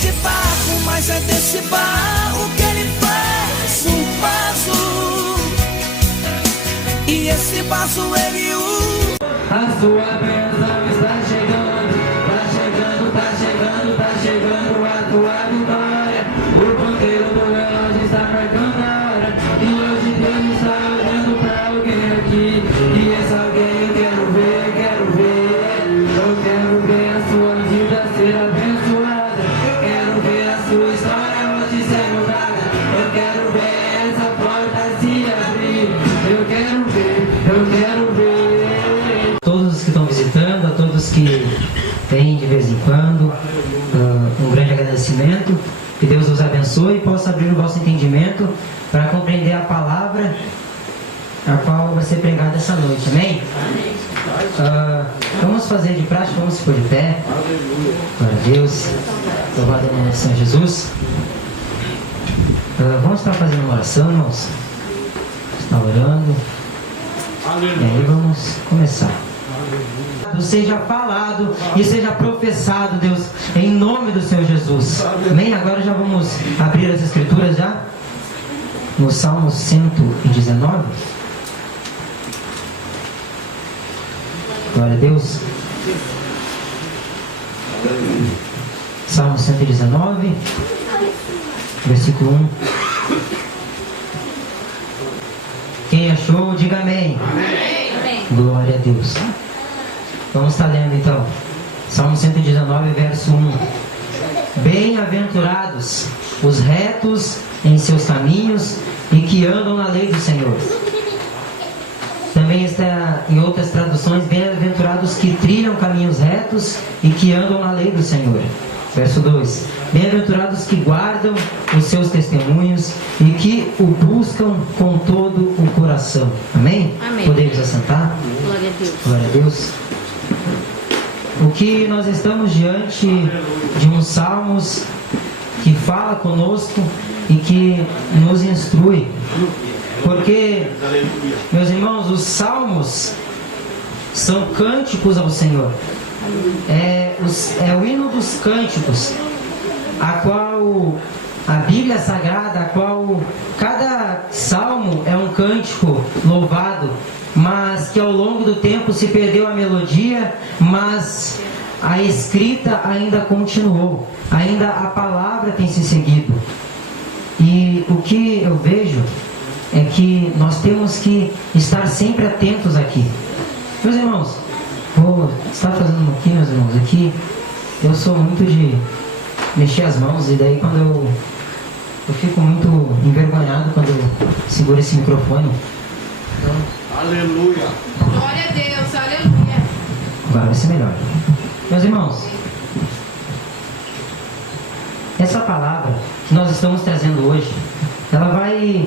de barro, mas é desse barro que ele faz um vaso. E esse vaso ele usa. A sua bênção está chegando, tá chegando, tá chegando, tá chegando a tua vitória. O ponteiro do relógio está marcando a hora, e hoje Deus está olhando pra alguém aqui. E esse alguém eu quero ver, quero ver. Eu quero ver a sua vida ser abençoada. Eu quero ver a sua história hoje ser mudada. Eu quero ver essa porta se abrir. Eu quero ver, eu quero ver. Todos que estão visitando, a todos que vêm de vez em quando, um grande agradecimento. Que Deus os abençoe e possa abrir o vosso entendimento para compreender a palavra a qual vai ser pregada essa noite. Amém? Vamos fazer de prática, vamos se pôr de pé. Glória a Deus. Louvado é o nome do Senhor Jesus. Vamos estar fazendo uma oração, irmãos. Está orando. E aí vamos começar. Seja falado e seja professado, Deus, em nome do Senhor Jesus. Amém? Agora já vamos abrir as escrituras já no Salmo 119. Glória a Deus. Salmo 119, versículo 1. Quem achou, diga amém. Amém. Glória a Deus. Vamos estar lendo então Salmo 119, verso 1. Bem-aventurados os retos em seus caminhos e que andam na lei do Senhor. Também está em outras traduções: bem-aventurados que trilham caminhos retos e que andam na lei do Senhor. Verso 2. Bem-aventurados que guardam os seus testemunhos e que o buscam com todo o coração. Amém? Amém. Podemos assentar? Glória a Deus. Glória a Deus. O que nós estamos diante de uns salmos que fala conosco e que nos instrui. Porque, meus irmãos, os salmos são cânticos ao Senhor. É o hino dos cânticos, a qual a Bíblia Sagrada, a qual cada salmo é um cântico louvado, mas que ao longo do tempo se perdeu a melodia, mas a escrita ainda continuou, ainda a palavra tem se seguido. E o que eu vejo é que nós temos que estar sempre atentos aqui. Meus irmãos, vou estar fazendo um pouquinho, meus irmãos, aqui eu sou muito de mexer as mãos, e daí quando eu fico muito envergonhado quando eu seguro esse microfone. Então, aleluia! Glória a Deus, aleluia! Agora vai ser melhor. Meus irmãos, essa palavra que nós estamos trazendo hoje, ela vai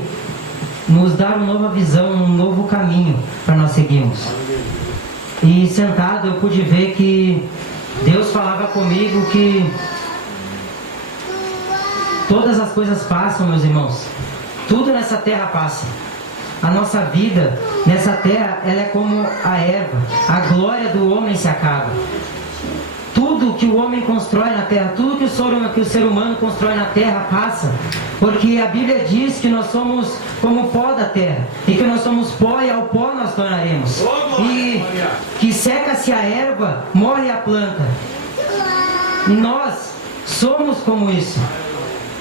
nos dar uma nova visão, um novo caminho para nós seguirmos. E sentado eu pude ver que Deus falava comigo que todas as coisas passam, meus irmãos. Tudo nessa terra passa. A nossa vida nessa terra, ela é como a erva. A glória do homem se acaba. Tudo que o homem constrói na terra, tudo que o ser humano constrói na terra passa. Porque a Bíblia diz que nós somos como o pó da terra, e que nós somos pó e ao pó nós tornaremos. E que seca-se a erva, morre a planta. E nós somos como isso.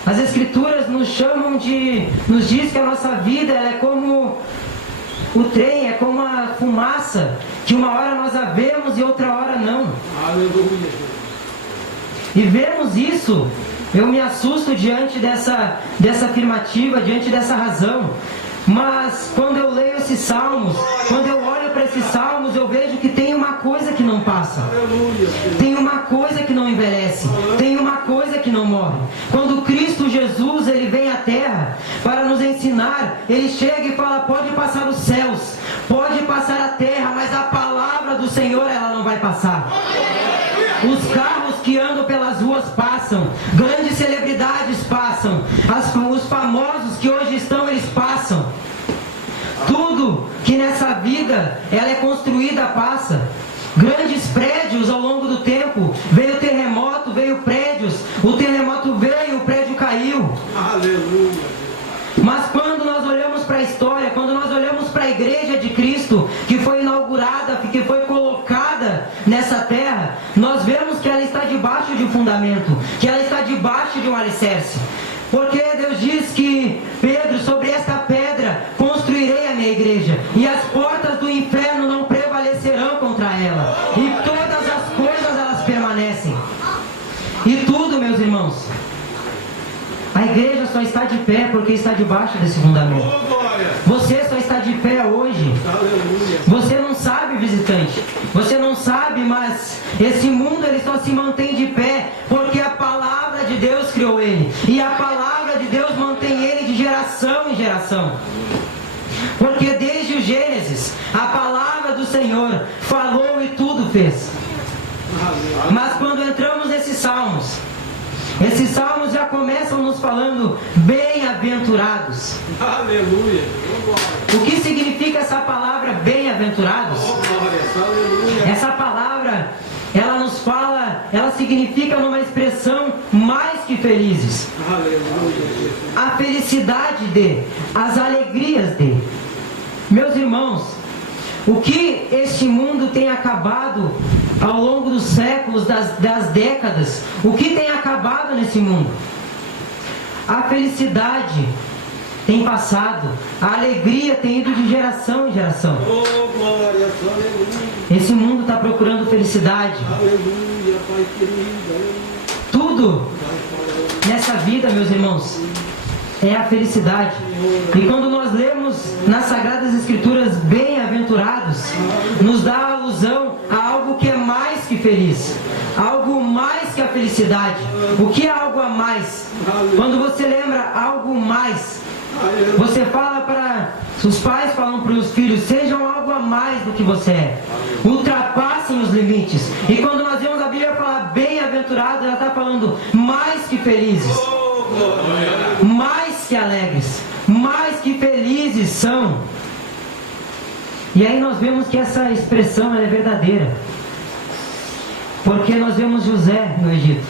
As Escrituras nos diz que a nossa vida ela é como o trem, é como a fumaça, que uma hora nós a vemos e outra hora não. Aleluia! E vemos isso, eu me assusto diante dessa afirmativa, diante dessa razão. Mas quando eu leio esses salmos, quando eu olho para esses salmos, eu vejo que tem uma coisa que não passa. Tem uma coisa que não envelhece. Tem uma coisa que não morre. Quando Cristo Jesus ele vem à terra para nos ensinar, ele chega e fala: pode passar os céus, pode passar a terra, mas a palavra do Senhor ela não vai passar. Os carros que andam pelas ruas passam, grandes celebridades passam, os famosos que hoje estão, eles passam. Tudo que nessa vida ela é construída passa. Grandes prédios ao longo do tempo, veio terremoto, veio prédio, prédios, o terremoto veio, o prédio caiu. Aleluia. Mas quando nós olhamos para a história, quando nós olhamos para a igreja de Cristo, que foi inaugurada, que foi colocada nessa terra, nós vemos que ela está debaixo de um fundamento, que ela está debaixo de um alicerce. Porque Deus diz que, Pedro, sobre esta pedra construirei a minha igreja, e as portas do inferno não prevalecerão contra ela, e todas as coisas elas permanecem. E tudo, meus irmãos, a igreja só está de pé porque está debaixo desse fundamento. Você só está de pé hoje. Você não sabe, visitante. Você não sabe, mas esse mundo ele só se mantém de pé porque a palavra de Deus criou ele. E a palavra de Deus mantém ele de geração em geração. Porque desde o Gênesis, a palavra do Senhor falou e tudo fez. Mas quando entramos nesses salmos, esses salmos já começam nos falando bem-aventurados. Aleluia. O que significa essa palavra bem-aventurados? Essa palavra, ela nos fala, ela significa numa expressão mais que felizes. Aleluia. A felicidade de, as alegrias de. Meus irmãos, o que este mundo tem acabado ao longo dos séculos, das décadas, o que tem acabado nesse mundo? A felicidade tem passado, a alegria tem ido de geração em geração. Oh, glória, aleluia. Esse mundo está procurando felicidade. Aleluia, Pai querido. Tudo nessa vida, meus irmãos, é a felicidade. E quando nós lemos nas Sagradas Escrituras bem-aventurados, nos dá alusão a algo que é mais que feliz, algo mais que a felicidade. O que é algo a mais? Quando você lembra algo mais, você fala para os pais, falam para os filhos, sejam algo a mais do que você é, ultrapassem os limites. E quando nós vemos a Bíblia falar bem-aventurado, ela está falando mais que felizes, mais que alegres, mais que felizes são. E aí nós vemos que essa expressão ela é verdadeira, porque nós vemos José no Egito,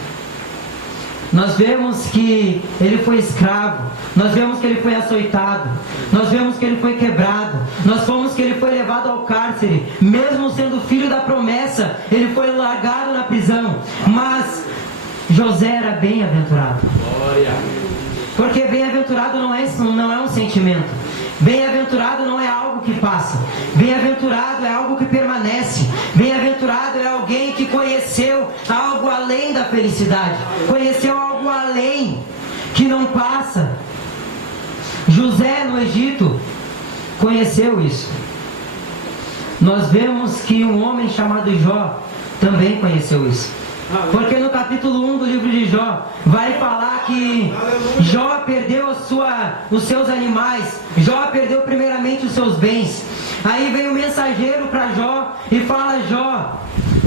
nós vemos que ele foi escravo, nós vemos que ele foi açoitado, nós vemos que ele foi quebrado, nós vemos que ele foi levado ao cárcere, mesmo sendo filho da promessa, ele foi largado na prisão, mas José era bem-aventurado. Porque bem-aventurado não é um sentimento. Bem-aventurado não é algo que passa. Bem-aventurado é algo que permanece. Bem-aventurado é alguém que conheceu algo além da felicidade. Conheceu algo além, que não passa. José no Egito conheceu isso. Nós vemos que um homem chamado Jó também conheceu isso. Porque no capítulo 1 do livro de Jó vai falar que Jó perdeu os seus animais, Jó perdeu primeiramente os seus bens. Aí vem o mensageiro para Jó e fala: Jó,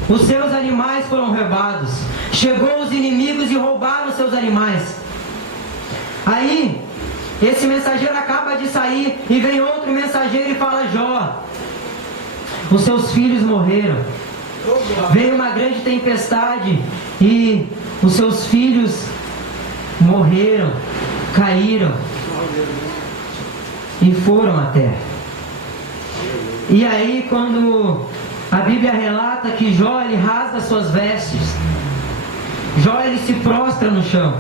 os seus animais foram roubados. Chegou os inimigos e roubaram os seus animais. Aí esse mensageiro acaba de sair e vem outro mensageiro e fala: Jó, os seus filhos morreram. Veio uma grande tempestade e os seus filhos morreram, caíram e foram à terra. E aí quando a Bíblia relata que Jó ele rasga suas vestes, Jó ele se prostra no chão.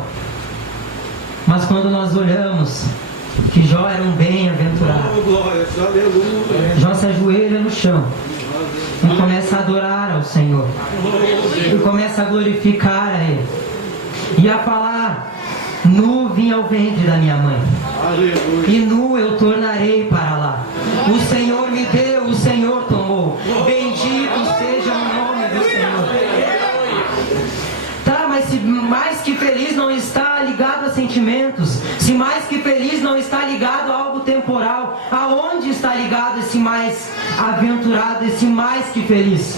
Mas quando nós olhamos que Jó era um bem-aventurado, Jó se ajoelha no chão e começa a adorar ao Senhor, e começa a glorificar a Ele, e a falar: nu vim ao ventre da minha mãe, e nu eu tornarei para lá. O Senhor me deu, o Senhor tomou, bendito seja o nome do Senhor. Tá, mas se mais que feliz não está ligado a sentimentos, se mais que feliz não está ligado a algo temporal, aonde está ligado esse mais aventurado, esse mais que feliz?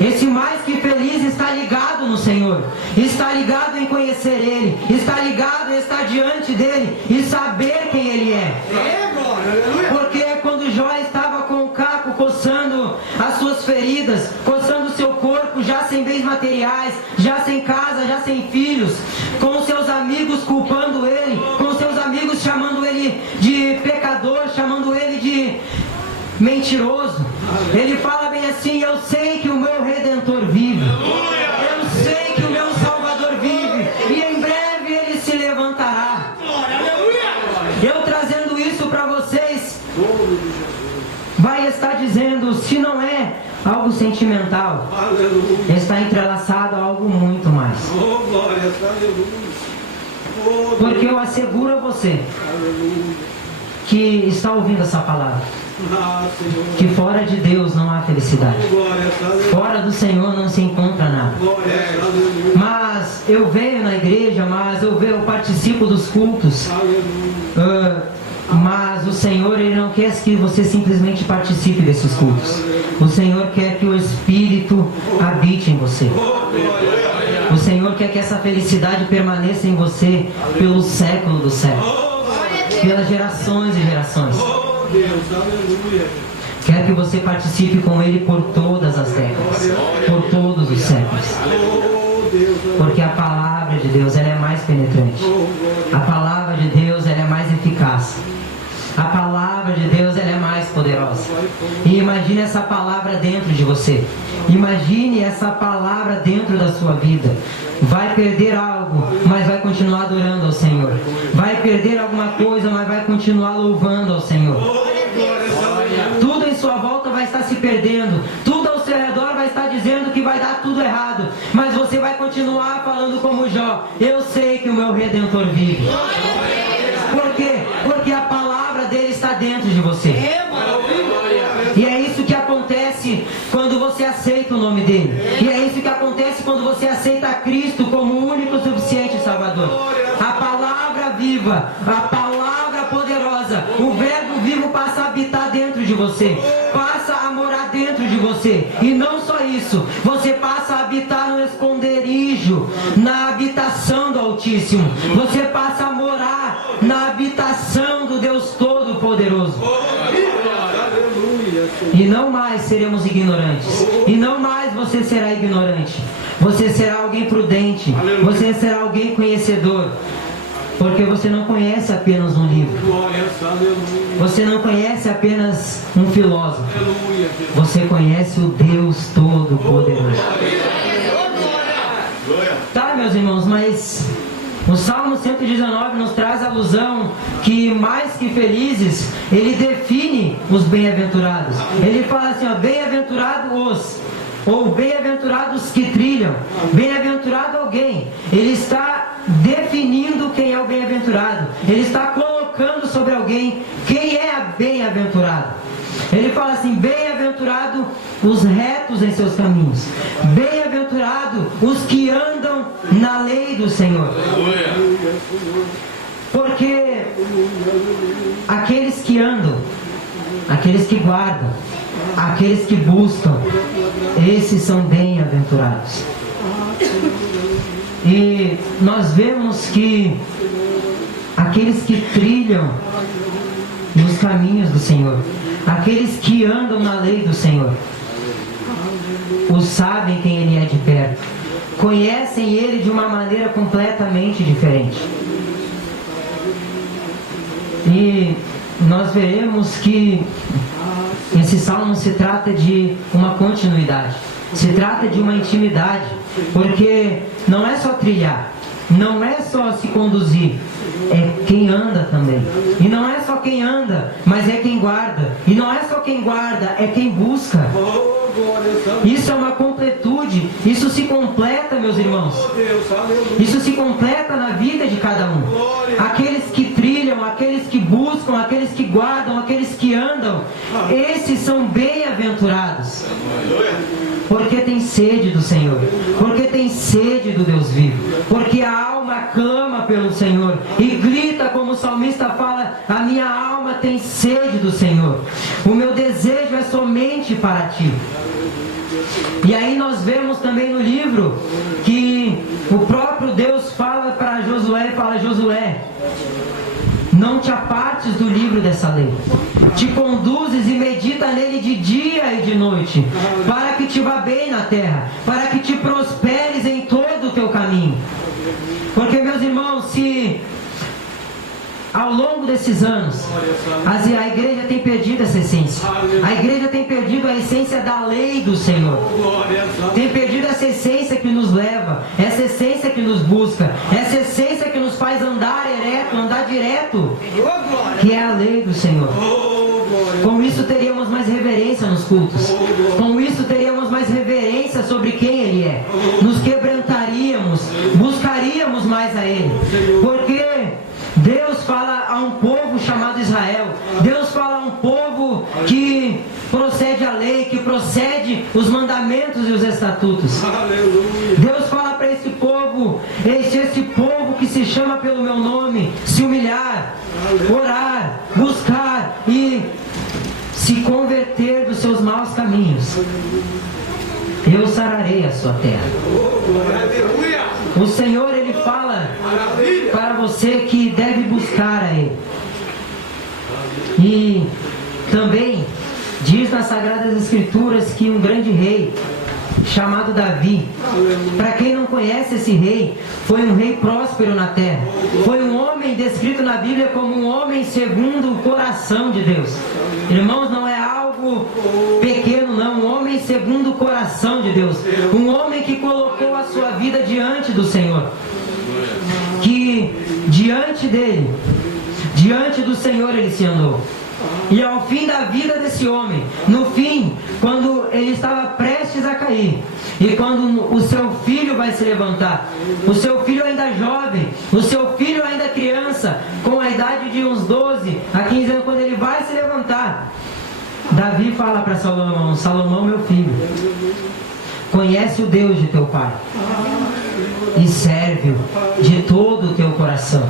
Esse mais que feliz está ligado no Senhor, está ligado em conhecer Ele, está ligado em estar diante dEle e saber quem Ele é. Porque quando Jó estava com o caco coçando as suas feridas, coçando o seu corpo, já sem bens materiais, já sem casa, casa já sem filhos, com seus amigos culpando ele, com seus amigos chamando ele de pecador, chamando ele de mentiroso. Ele fala bem assim: eu sei que o meu Redentor vive, eu sei que o meu Salvador vive, e em breve ele se levantará. Eu trazendo isso para vocês, vai estar dizendo, se não é algo sentimental, está entrelaçado a algo muito mais. Porque eu asseguro a você que está ouvindo essa palavra, que fora de Deus não há felicidade, fora do Senhor não se encontra nada. Mas eu venho na igreja, mas eu participo dos cultos, mas o Senhor, Ele não quer que você simplesmente participe desses cultos. O Senhor quer que o Espírito habite em você. O Senhor quer que essa felicidade permaneça em você pelo século dos séculos, pelas gerações e gerações. Quer que você participe com Ele por todas as décadas, por todos os séculos. Porque a palavra de Deus, ela é mais penetrante. A palavra de Deus, ela é mais eficaz. A palavra de Deus, ela é mais poderosa. E imagine essa palavra dentro de você. Imagine essa palavra dentro da sua vida. Vai perder algo, mas vai continuar adorando ao Senhor. Vai perder alguma coisa, mas vai continuar louvando ao Senhor. Tudo em sua volta vai estar se perdendo. Tudo ao seu redor vai estar dizendo que vai dar tudo errado. Mas você vai continuar falando como Jó: eu sei que o meu Redentor vive. Por quê? Porque a palavra dele está dentro de você. E é isso que acontece quando você aceita o nome dele. E é isso que acontece quando você aceita Cristo como o único, suficiente Salvador. A palavra viva, a palavra poderosa, o verbo vivo passa a habitar dentro de você, passa a morar dentro de você. E não só isso, você passa a habitar no esconderijo, na habitação do Altíssimo. Você passa a morar na habitação do Deus Todo-Poderoso. E não mais seremos ignorantes. E não mais você será ignorante. Você será alguém prudente. Você será alguém conhecedor. Porque você não conhece apenas um livro. Você não conhece apenas um filósofo. Você conhece o Deus Todo-Poderoso. Tá, meus irmãos, mas o Salmo 119 nos traz a alusão que, mais que felizes, ele define os bem-aventurados. Ele fala assim, ó: bem-aventurados os, ou bem-aventurados que trilham. Bem-aventurado alguém. Ele está definindo quem é o bem-aventurado. Ele está colocando sobre alguém quem é bem-aventurado. Ele fala assim: bem-aventurado os retos em seus caminhos. Bem-aventurado os que andam na lei do Senhor. Porque aqueles que andam, aqueles que guardam, aqueles que buscam, esses são bem-aventurados. E nós vemos que aqueles que trilham nos caminhos do Senhor, aqueles que andam na lei do Senhor, os sabem quem Ele é de perto, conhecem Ele de uma maneira completamente diferente. E nós veremos que esse salmo se trata de uma continuidade, se trata de uma intimidade, porque não é só trilhar, não é só se conduzir, é quem anda também. E não é só quem anda, mas é quem guarda. E não é só quem guarda, é quem busca. Isso é uma completude. Isso se completa, meus irmãos. Isso se completa na vida de cada um. Aqueles que trilham, aqueles que buscam, aqueles que guardam, aqueles que andam, esses são bem-aventurados. Porque tem sede do Senhor, porque tem sede do Deus vivo, porque a alma clama pelo Senhor e grita, como o salmista fala: a minha alma tem sede do Senhor, o meu desejo é somente para ti. E aí nós vemos também no livro que o próprio Deus fala para Josué, e fala: Josué, não te apartes do livro dessa lei, te conduzes e medita nele de dia e de noite, para que te vá bem na terra, para que te prosperes em todo o teu caminho. caminho. Porque, meus irmãos, se ao longo desses anos a igreja tem perdido essa essência, a igreja tem perdido a essência da lei do Senhor, tem perdido essa essência que nos leva, essa essência que nos busca, essa essência que nos faz andar ereto, andar direto, que é a lei do Senhor. Com isso teríamos mais reverência nos cultos, com isso teríamos mais reverência sobre quem Ele é, nos quebrantaríamos, buscaríamos mais a Ele, porque Deus fala a um povo chamado Israel, Deus fala a um povo que procede a lei, que procede os mandamentos e os estatutos. Deus fala para esse povo, esse povo que se chama pelo meu nome, se humilhar, orar, buscar e se converter dos seus maus caminhos, eu sararei a sua terra. O Senhor, Ele fala para você que deve buscar a Ele. E também diz nas Sagradas Escrituras que um grande rei chamado Davi, para quem não conhece esse rei, foi um rei próspero na terra, foi um homem descrito na Bíblia como um homem segundo o coração de Deus. Irmãos, não é algo pequeno não, um homem segundo o coração de Deus, um homem que colocou a sua vida diante do Senhor, que diante dele, diante do Senhor ele se andou. E ao fim da vida desse homem, no fim, quando ele estava prestes a cair, e quando o seu filho vai se levantar, o seu filho ainda jovem, o seu filho ainda criança, com a idade de uns 12 a 15 anos, quando ele vai se levantar, Davi fala para Salomão: Salomão, meu filho, conhece o Deus de teu pai e serve-o de todo o teu coração.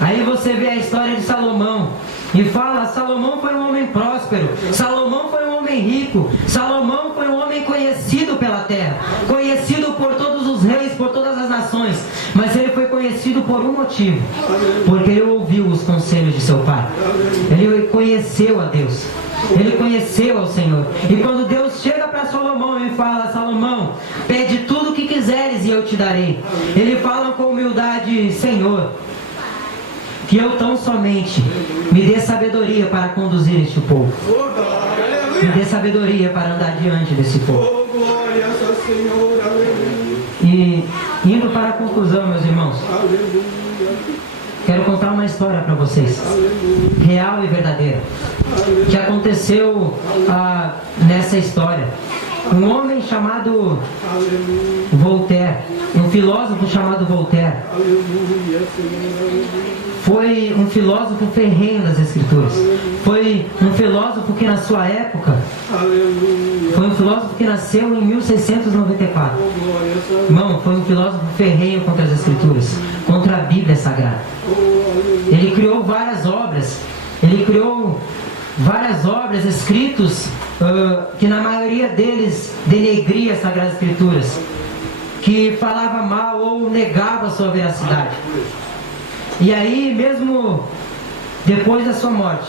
Aí você vê a história de Salomão e fala: Salomão foi um homem próspero, Salomão foi um homem rico, Salomão foi um homem conhecido pela terra, conhecido por todos os reis, por todas as nações, mas ele foi conhecido por um motivo, porque ele ouviu os conselhos de seu pai, ele conheceu a Deus, ele conheceu ao Senhor. E quando Deus chega para Salomão e fala: Salomão, pede tudo o que quiseres e eu te darei, ele fala com humildade: Senhor, que eu tão somente me dê sabedoria para conduzir este povo, me dê sabedoria para andar diante desse povo. E indo para a conclusão, meus irmãos, quero contar uma história para vocês, real e verdadeira, que aconteceu nessa história. Um homem chamado Voltaire, um filósofo chamado Voltaire, foi um filósofo ferrenho das Escrituras. Foi um filósofo que na sua época, foi um filósofo que nasceu em 1694. Irmão, foi um filósofo ferrenho contra as Escrituras, contra a Bíblia Sagrada. Ele criou várias obras, escritos que na maioria deles denegria as Sagradas Escrituras, que falava mal ou negava a sua veracidade. E aí, mesmo depois da sua morte,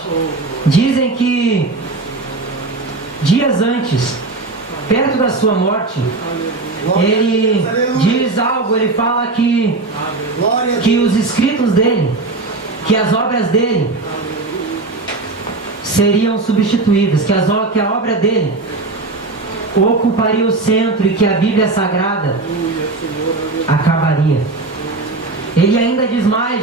dizem que dias antes, perto da sua morte, ele diz algo, ele fala que os escritos dele, que as obras dele seriam substituídas, que a obra dele ocuparia o centro e que a Bíblia Sagrada acabaria. Ele ainda diz mais,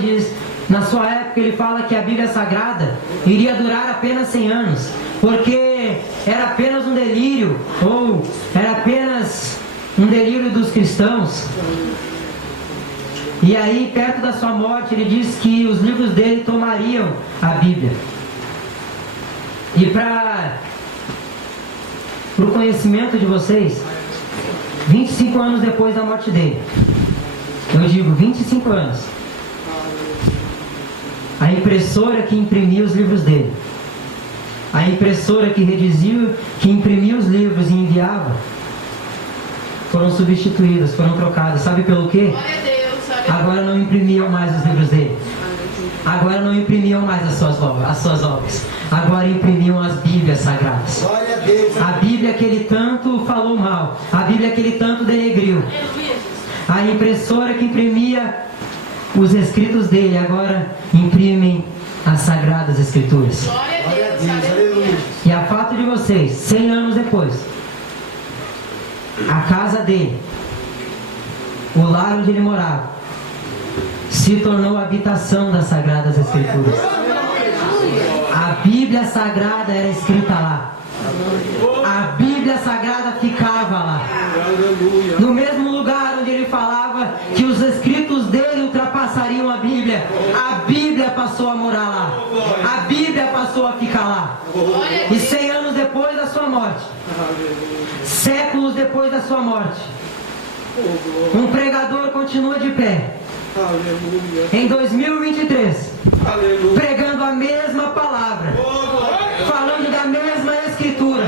na sua época ele fala que a Bíblia Sagrada iria durar apenas 100 anos, porque era apenas um delírio, ou era apenas um delírio dos cristãos. E aí, perto da sua morte, ele diz que os livros dele tomariam a Bíblia. E para o conhecimento de vocês, 25 anos depois da morte dele, eu digo 25 anos, a impressora que imprimia os livros dele, a impressora que redigia, que imprimia os livros e enviava, foram substituídas, foram trocadas. Sabe pelo quê? Agora não imprimiam mais os livros dele. Agora não imprimiam mais as suas obras. Agora imprimiam as Bíblias Sagradas. A Bíblia que ele tanto falou mal, a Bíblia que ele tanto denegriu, A impressora que imprimia os escritos dele agora imprimem as Sagradas Escrituras. Glória a Deus, aleluia. E a fato de vocês, 100 anos depois, a casa dele, o lar onde ele morava, se tornou a habitação das Sagradas Escrituras. A Bíblia Sagrada era escrita lá. A Bíblia Sagrada ficava lá. No mesmo lugar onde ele falava que os escritos dele ultrapassariam a Bíblia passou a morar lá. A Bíblia passou a ficar lá. E 100 anos depois da sua morte, séculos depois da sua morte, um pregador continua de pé. Em 2023, pregando a mesma palavra, falando da mesma escritura.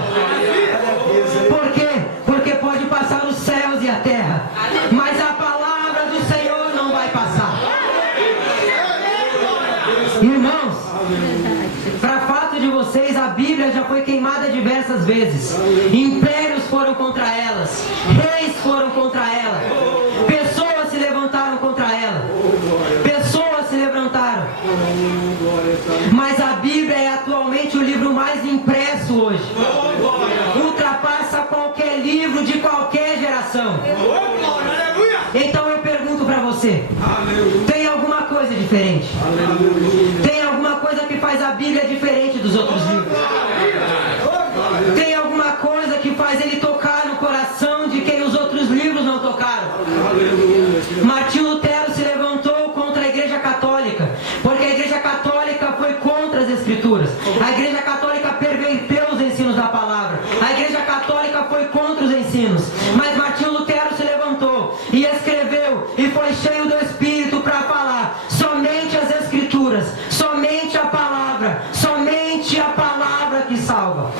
Por quê? Porque pode passar os céus e a terra, mas a palavra do Senhor não vai passar. Irmãos, para fato de vocês, a Bíblia já foi queimada diversas vezes. Impérios foram contra elas, reis foram contra ela, pessoas se levantaram contra ela, pessoas se levantaram. Mas a Bíblia é atualmente o livro mais impresso hoje. Ultrapassa qualquer livro de qualquer geração. Então eu pergunto para você: tem alguma coisa diferente? Tem alguma coisa que faz a Bíblia diferente dos outros livros? Tem alguma coisa que faz ele tocar no coração de quem os outros livros não tocaram? Martinho Lutero se levantou contra a Igreja Católica, porque a Igreja Católica foi contra as Escrituras. A Igreja Católica perverteu os ensinos da palavra. A Igreja Católica foi contra os ensinos. Mas Martinho Lutero se levantou e escreveu e foi cheio do Espírito para falar somente as Escrituras, somente a palavra que salva.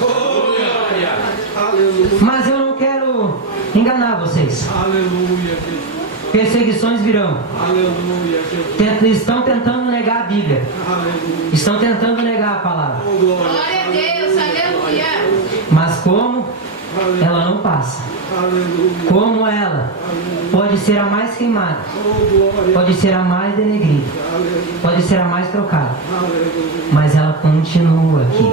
Mas eu não quero enganar vocês. Perseguições virão. Estão tentando negar a Bíblia. Estão tentando negar a palavra. Glória a Deus, aleluia. Mas como ela não passa, como ela pode ser a mais queimada, pode ser a mais denegrida, pode ser a mais trocada, mas ela continua aqui.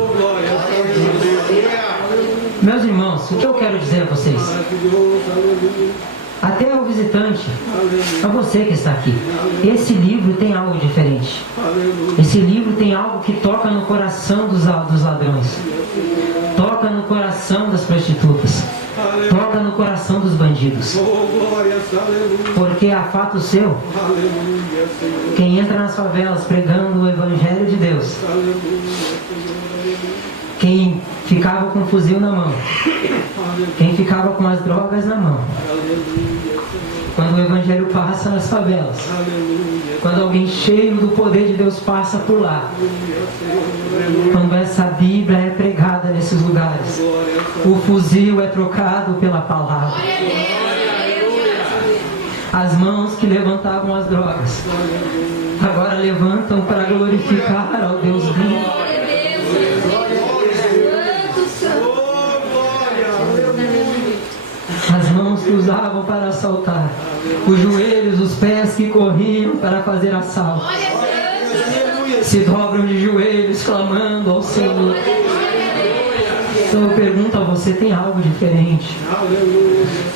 Meus irmãos, o que eu quero dizer a vocês? Até ao visitante, a você que está aqui, esse livro tem algo diferente. Esse livro tem algo que toca no coração dos ladrões, toca no coração das prostitutas, toca no coração dos bandidos. Porque a fato seu, quem entra nas favelas pregando o Evangelho de Deus, quem ficava com um fuzil na mão, quem ficava com as drogas na mão, quando o Evangelho passa nas favelas, quando alguém cheio do poder de Deus passa por lá, quando essa Bíblia é pregada nesses lugares, o fuzil é trocado pela palavra. As mãos que levantavam as drogas agora levantam para glorificar ao Deus vivo. As mãos que usavam para assaltar, os joelhos, os pés que corriam para fazer assalto, se dobram de joelhos clamando ao Senhor. Então eu pergunto a você, tem algo diferente?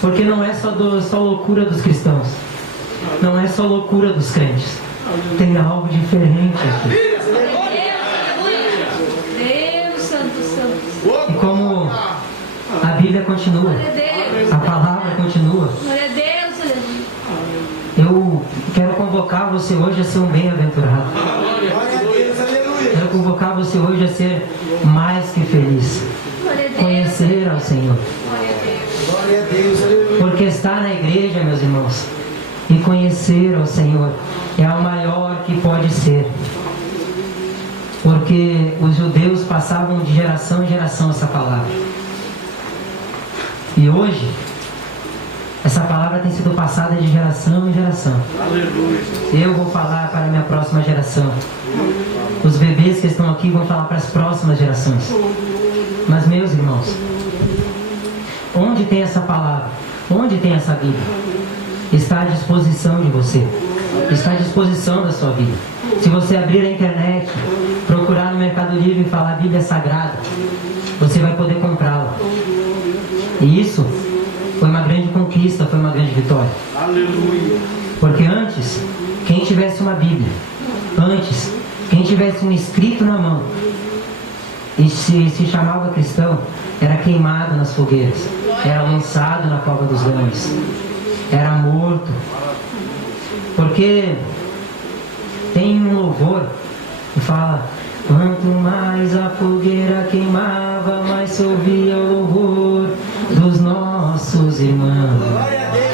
Porque não é só loucura dos cristãos, não é só loucura dos crentes, tem algo diferente aqui. E como a Bíblia continua, a palavra continua, eu quero convocar você hoje a ser um bem-aventurado. Quero convocar você hoje a ser mais que feliz, conhecer ao Senhor. Porque estar na igreja, meus irmãos, e conhecer ao Senhor é o maior que pode ser. Porque os judeus passavam de geração em geração essa palavra. E hoje, essa palavra tem sido passada de geração em geração. Eu vou falar para a minha próxima geração. Os bebês que estão aqui vão falar para as próximas gerações. Mas, meus irmãos, onde tem essa palavra? Onde tem essa Bíblia? está à disposição de você, está à disposição da sua vida. Se você abrir a internet, procurar no Mercado Livre e falar Bíblia Sagrada, você vai poder comprá-la. E isso foi uma grande conquista, foi uma grande vitória. Aleluia. Porque antes, quem tivesse uma Bíblia, antes, quem tivesse um escrito na mão e se chamava cristão, era queimado nas fogueiras, era lançado na cova dos leões, era morto. Porque tem um louvor que fala: quanto mais a fogueira queimava, mais se ouvia o louvor dos nossos irmãos. Aleluia.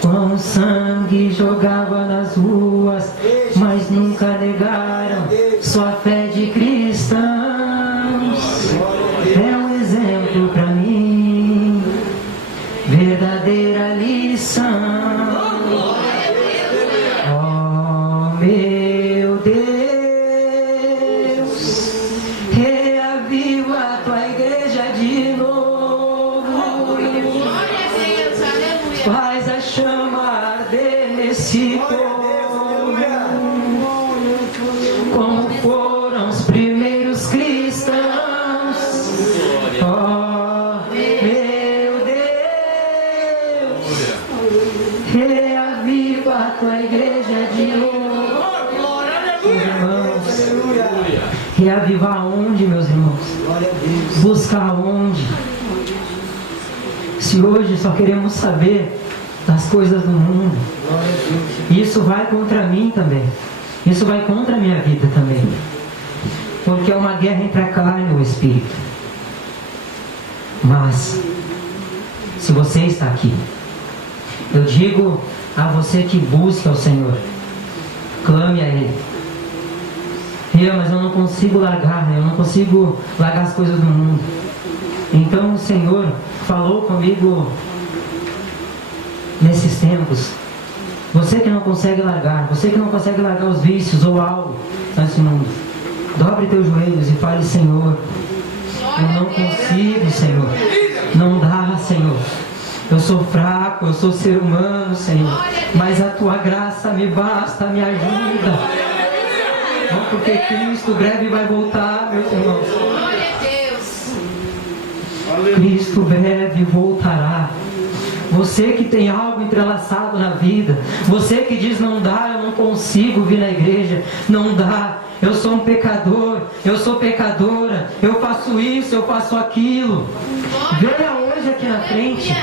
Com o sangue jogava nas ruas, mas nunca negaram sua fé de cristãos. É um exemplo para mim, verdadeira lição. Oh meu Deus, reaviva a tua igreja de novo. Glória a Deus. Aleluia. Faz a chama arder nesse povo, como foram os primeiros cristãos. Oh, meu Deus, reaviva a tua igreja de novo. Irmãos, reavivar onde, meus irmãos? Buscar onde? Se hoje só queremos saber das coisas do mundo, isso vai contra mim também. Isso vai contra a minha vida também. Porque é uma guerra entre a carne e o espírito. Mas, se você está aqui, eu digo a você que busca o Senhor, clame a Ele. Mas eu não consigo largar, eu não consigo largar as coisas do mundo. Então o Senhor falou comigo nesses tempos: você que não consegue largar, você que não consegue largar os vícios ou algo nesse mundo, dobre teus joelhos e fale: Senhor, eu não consigo, Senhor, não dá, Senhor, eu sou fraco, eu sou ser humano, Senhor, mas a tua graça me basta, me ajuda. Não, porque Cristo breve vai voltar, meus irmãos. Glória a Deus. Cristo breve voltará. Você que tem algo entrelaçado na vida, você que diz: não dá, eu não consigo vir na igreja, não dá, eu sou um pecador, eu sou pecadora, eu faço isso, eu faço aquilo. Venha hoje aqui na frente,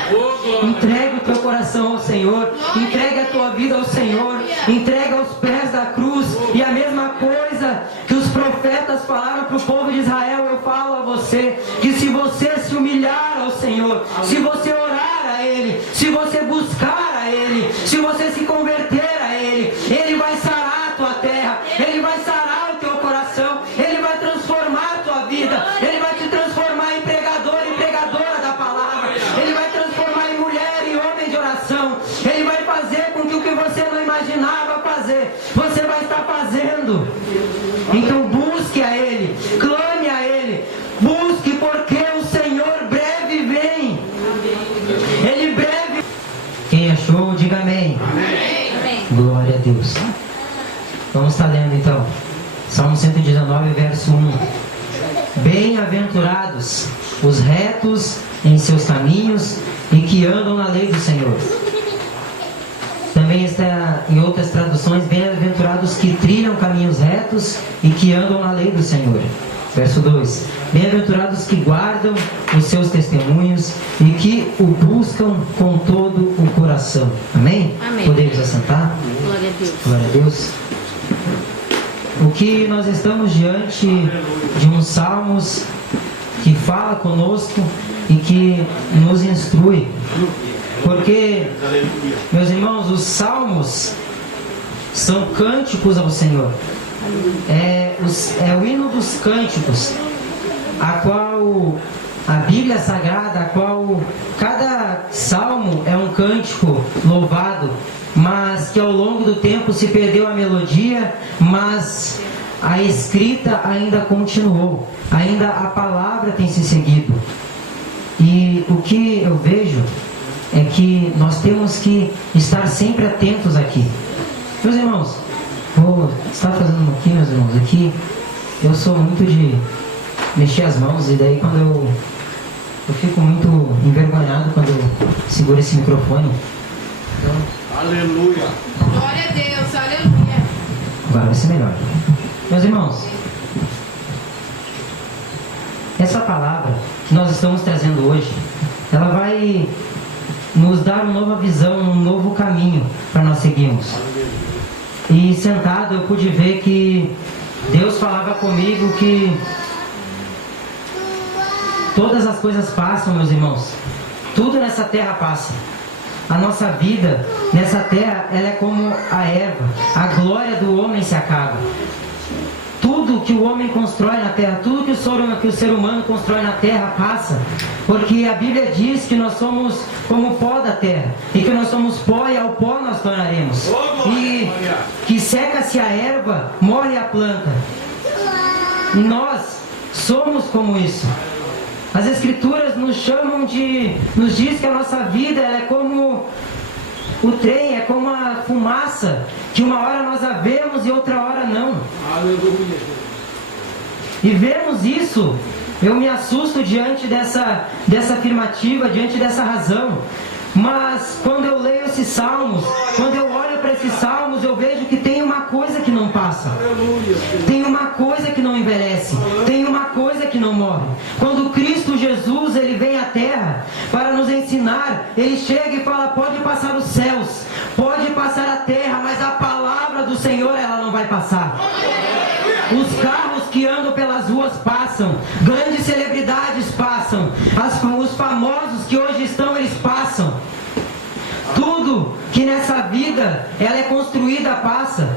entregue o teu coração ao Senhor, entregue a tua vida ao Senhor, entregue aos pés da cruz. E a mesma coisa que os profetas falaram para o povo de Israel, eu falo a você, que se você se humilhar ao Senhor, se você orar a Ele, se você buscar a Ele, se você se converter a Ele, Ele vai sarar a tua terra, Ele vai sarar o teu coração, Ele vai transformar a tua vida, Ele vai te transformar em pregador e pregadora da palavra, Ele vai transformar em mulher e homem de oração, Ele vai fazer com que o que você não imaginava fazer, você vai estar fazendo. Então busque a Ele, clame a Ele, busque, porque o Senhor breve vem. Ele breve. Quem achou, diga amém. Amém. Glória a Deus. Vamos estar lendo então Salmo 119, verso 1. Bem-aventurados os retos em seus caminhos e que andam na lei do Senhor. Também está em outras traduções: bem-aventurados que trilham caminhos retos e que andam na lei do Senhor. Verso 2: bem-aventurados que guardam os seus testemunhos e que o buscam com todo o coração. Amém? Amém. Podemos assentar? Glória a Deus. Glória a Deus. O que nós estamos diante de uns salmos que fala conosco e que nos instrui. Porque, meus irmãos, os salmos são cânticos ao Senhor. É o hino dos cânticos, a qual a Bíblia Sagrada, a qual cada salmo é um cântico louvado, mas que ao longo do tempo se perdeu a melodia, mas a escrita ainda continuou, ainda a palavra tem se seguido. E o que eu vejo é que nós temos que estar sempre atentos aqui. Meus irmãos, vou estar fazendo aqui, meus irmãos, aqui eu sou muito de mexer as mãos, e daí quando eu fico muito envergonhado quando eu seguro esse microfone. Então, Aleluia. Glória a Deus, aleluia. agora vai ser melhor. Meus irmãos, essa palavra que nós estamos trazendo hoje, ela vai nos dar uma nova visão, um novo caminho para nós seguirmos. E sentado eu pude ver que Deus falava comigo que todas as coisas passam, meus irmãos. Tudo nessa terra passa. A nossa vida nessa terra, ela é como a erva. A glória do homem se acaba. Tudo que o homem constrói na terra, tudo que o ser humano constrói na terra passa. Porque a Bíblia diz que nós somos como o pó da terra. E que nós somos pó e ao pó nós tornaremos. E que seca-se a erva, morre a planta. E nós somos como isso. As Escrituras nos diz que a nossa vida ela é como o trem, é como a fumaça, que uma hora nós a vemos e outra hora não. Aleluia. E vemos isso, eu me assusto diante dessa afirmativa, diante dessa razão. Mas quando eu leio esses salmos, quando eu olho para esses salmos, eu vejo que tem uma coisa que não passa. Tem uma coisa que não envelhece. Tem uma coisa que não morre. Quando Cristo Jesus ele vem à terra para nos ensinar, ele chega e fala: pode passar os céus, pode passar a terra, mas a palavra do Senhor ela não vai passar. Os carros que andam pelas ruas passam, grandes celebridades passam, os famosos que hoje estão, eles passam. Tudo que nessa vida ela é construída passa.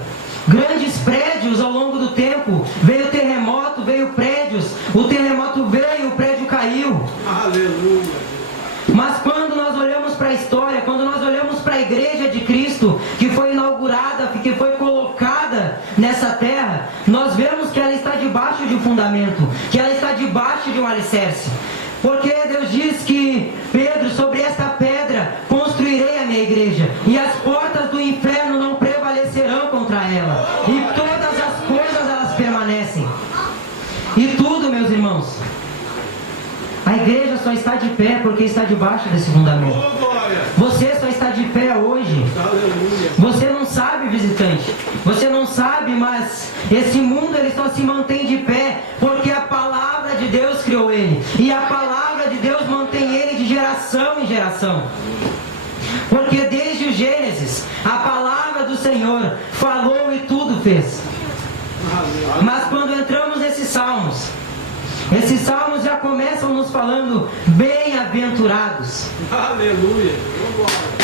Grandes prédios ao longo do tempo, veio terremoto, veio prédios, o terremoto veio, o prédio caiu. Aleluia. Mas quando nós olhamos para a história, quando nós olhamos para a igreja de Cristo, que foi inaugurada, que foi colocada nessa terra, nós vemos que ela está debaixo de um fundamento, que ela está debaixo de um alicerce. Porque Deus diz que Pedro, sobre esta pedra construirei a minha igreja, e as portas do inferno não prevalecerão contra ela, e todas as coisas elas permanecem. E tudo, meus irmãos, a igreja só está de pé porque está debaixo desse fundamento. Você só está de pé hoje. Você não sabe, visitante. Você não sabe, mas esse mundo ele só se mantém de pé porque a palavra de Deus criou ele. E a palavra de Deus mantém ele de geração em geração. Porque desde o Gênesis, a palavra do Senhor falou e tudo fez. Mas quando entramos nesses salmos, esses salmos já começam nos falando bem-aventurados. Aleluia.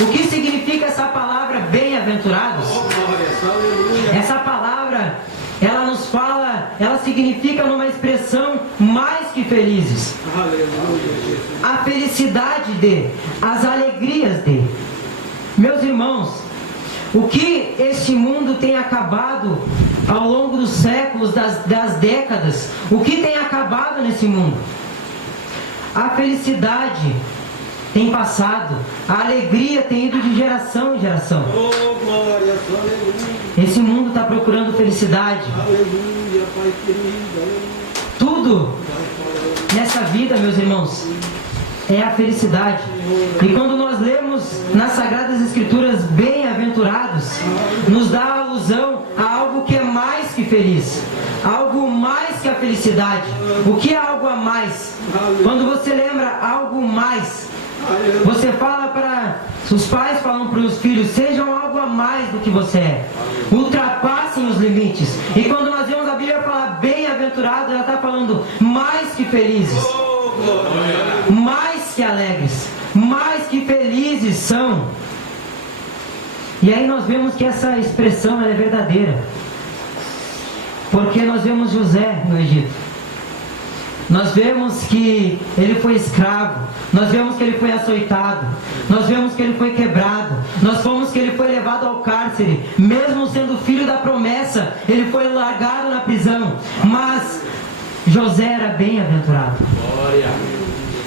O que significa essa palavra bem-aventurados? Essa palavra, ela nos fala, ela significa numa expressão mais que felizes. Aleluia. A felicidade de, as alegrias de. Meus irmãos, o que este mundo tem acabado ao longo dos séculos, das décadas, o que tem acabado nesse mundo? A felicidade tem passado, a alegria tem ido de geração em geração. Oh, glória, aleluia. Esse mundo está procurando felicidade. Aleluia, Pai querido. Tudo nessa vida, meus irmãos, é a felicidade. E quando nós lemos nas Sagradas Escrituras bem-aventurados, nos dá alusão a algo que é mais que feliz, algo mais que a felicidade. O que é algo a mais? Quando você lembra algo mais, você fala para os pais, falam para os filhos: sejam algo a mais do que você é, ultrapassem os limites. E quando nós vemos a Bíblia falar bem-aventurado, ela está falando mais que felizes, mais que alegres, mais que felizes são. E aí nós vemos que essa expressão ela é verdadeira, porque nós vemos José no Egito, nós vemos que ele foi escravo, nós vemos que ele foi açoitado, nós vemos que ele foi quebrado, nós vemos que ele foi levado ao cárcere, mesmo sendo filho da promessa, ele foi largado na prisão. Mas José era bem-aventurado.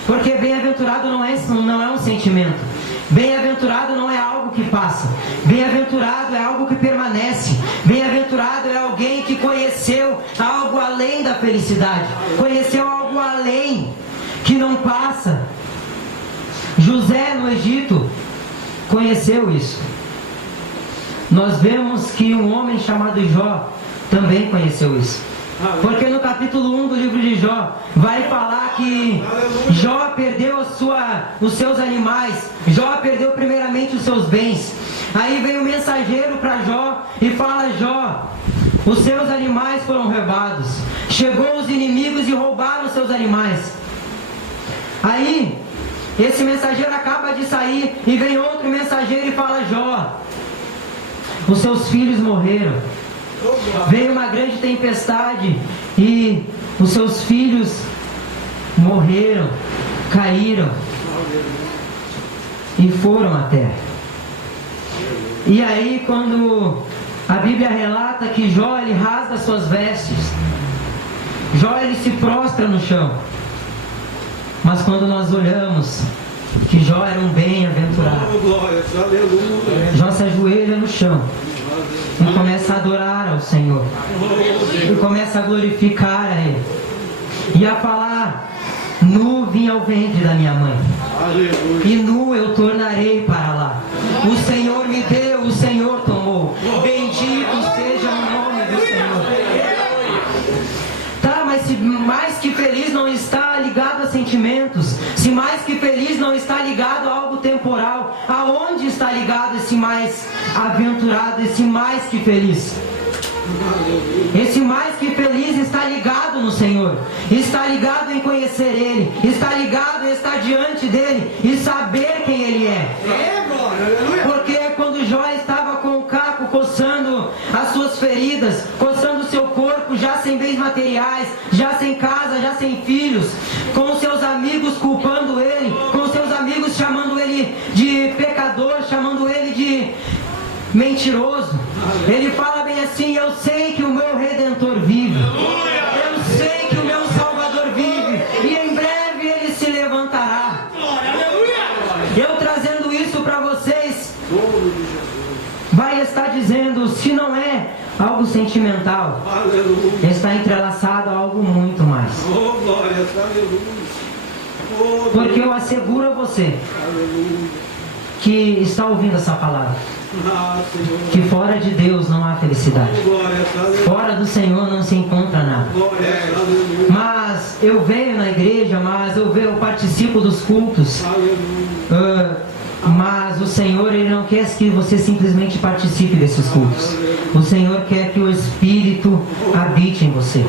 Porque bem-aventurado não é um sentimento. Bem-aventurado não é algo que passa. Bem-aventurado é algo que permanece. Bem-aventurado é alguém que conheceu algo além da felicidade. Conheceu algo além, que não passa. José no Egito conheceu isso. Nós vemos que um homem chamado Jó também conheceu isso. Porque no capítulo 1 do livro de Jó vai falar que Jó perdeu os seus animais. Jó perdeu primeiramente os seus bens. Aí vem o mensageiro para Jó e fala: Jó, os seus animais foram roubados. Chegou os inimigos e roubaram os seus animais. Aí esse mensageiro acaba de sair e vem outro mensageiro e fala: Jó, os seus filhos morreram. Veio uma grande tempestade e os seus filhos morreram, caíram e foram à terra. E aí, quando a Bíblia relata que Jó ele rasga suas vestes, Jó ele se prostra no chão. Mas quando nós olhamos que Jó era um bem-aventurado, Jó se ajoelha no chão e começa a adorar ao Senhor, e começa a glorificar a Ele, e a falar: nu vim ao ventre da minha mãe, e nu eu tornarei para lá. O Senhor me deu, o Senhor tomou. Bendito seja o nome do Senhor. Tá, mas se mais que feliz não está ligado a sentimentos, se mais que feliz não está ligado a algo temporal, aonde está ligado esse mais aventurado, esse mais que feliz? Esse mais que feliz está ligado no Senhor, está ligado em conhecer Ele, está ligado em estar diante dEle e saber quem Ele é. Porque quando Jó estava com o caco coçando as suas feridas, coçando o seu corpo, já sem bens materiais, já sem casa, já sem filhos, com seus amigos culpando ele, com seus amigos chamando ele de pecador, chamando ele de mentiroso, ele fala bem assim: eu sei que o meu Redentor vive, eu sei que o meu Salvador vive, e em breve ele se levantará. Eu trazendo isso para vocês, vai estar dizendo, se não é algo sentimental, está entrelaçado a algo muito mais. Porque eu asseguro a você que está ouvindo essa palavra, que fora de Deus não há felicidade, fora do Senhor não se encontra nada. Mas eu venho na igreja, mas eu participo dos cultos, mas o Senhor ele não quer que você simplesmente participe desses cultos. O Senhor quer que o Espírito habite em você.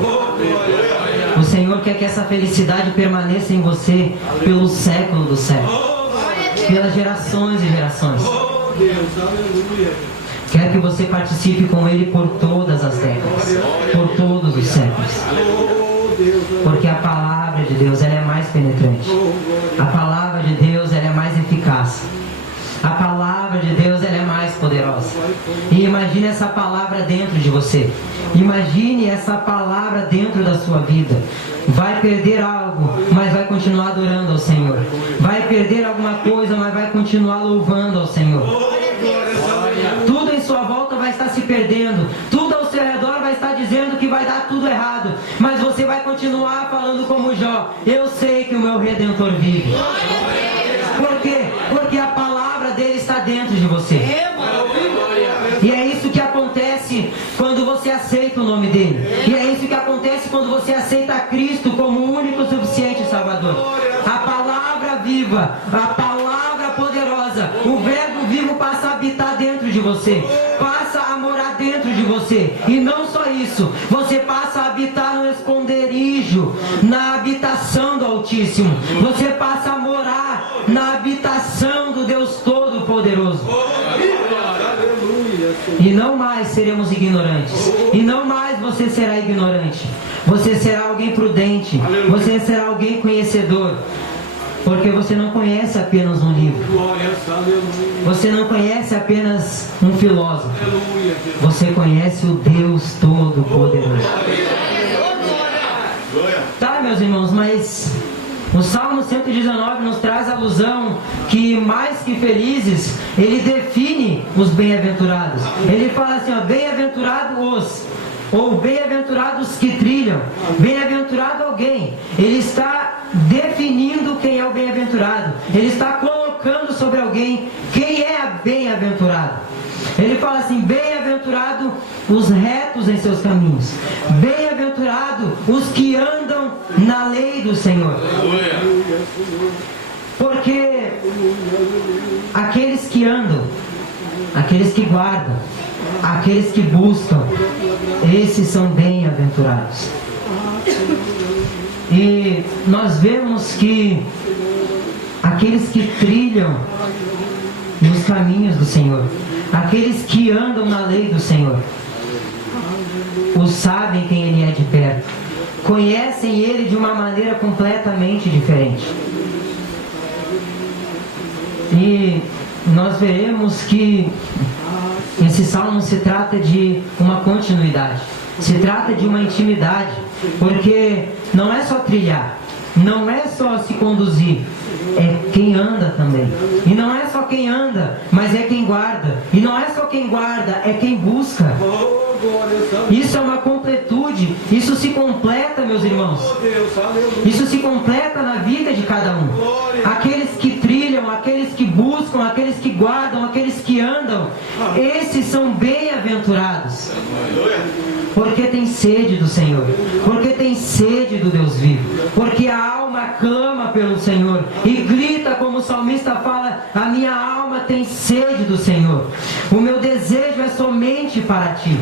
O Senhor quer que essa felicidade permaneça em você pelo século dos séculos, pelas gerações e gerações. Quer que você participe com Ele por todas as décadas, por todos os séculos. Porque a palavra de Deus ela é mais penetrante. A palavra de Deus ela é mais eficaz. A palavra de Deus ela é mais poderosa. E imagine essa palavra dentro de você. Imagine essa palavra dentro da sua vida. Vai perder algo, mas vai continuar adorando ao Senhor. Vai perder alguma coisa, mas vai continuar louvando ao Senhor. Tudo em sua volta vai estar se perdendo. Tudo ao seu redor vai estar dizendo que vai dar tudo errado. Mas você vai continuar falando como Jó: eu sei que o meu Redentor vive. Por quê? Porque a palavra dele está dentro de você. E é isso que acontece quando você aceita o nome dele. E é isso que acontece quando você aceita Cristo como o único, suficiente Salvador. A palavra viva, a palavra poderosa, o verbo vivo passa a habitar dentro de você, passa a morar dentro de você. E não só isso, você passa a habitar no esconderijo, na habitação do Altíssimo. Você passa a morar na habitação do Deus Todo-Poderoso. E não mais seremos ignorantes. E não mais você será ignorante. Você será alguém prudente. Você será alguém conhecedor. Porque você não conhece apenas um livro. Você não conhece apenas um filósofo. Você conhece o Deus Todo-Poderoso. Tá, meus irmãos, mas O Salmo 119 nos traz a alusão que mais que felizes, ele define os bem-aventurados. Ele fala assim, ó, bem-aventurados ou bem-aventurados que trilham, bem-aventurado alguém. Ele está definindo quem é o bem-aventurado. Ele está colocando sobre alguém quem é bem-aventurado. Ele fala assim, bem-aventurado os retos em seus caminhos, bem-aventurado os que andam na lei do Senhor. Porque aqueles que andam, aqueles que guardam, aqueles que buscam, esses são bem-aventurados. E nós vemos que aqueles que trilham nos caminhos do Senhor, aqueles que andam na lei do Senhor, os sabem quem Ele é de perto, conhecem Ele de uma maneira completamente diferente. E nós veremos que esse salmo se trata de uma continuidade, se trata de uma intimidade, porque não é só trilhar, não é só se conduzir, é quem anda também. E não é só quem anda, mas é quem guarda. E não é só quem guarda, é quem busca. Isso é uma completude. Isso se completa, meus irmãos. Isso se completa na vida de cada um. Aqueles que trilham, aqueles que buscam, aqueles que guardam, aqueles que andam, esses são bem-aventurados. Porque tem sede do Senhor, porque tem sede do Deus vivo, porque a alma clama pelo Senhor e grita, como o salmista fala, a minha alma tem sede do Senhor, o meu desejo é somente para ti.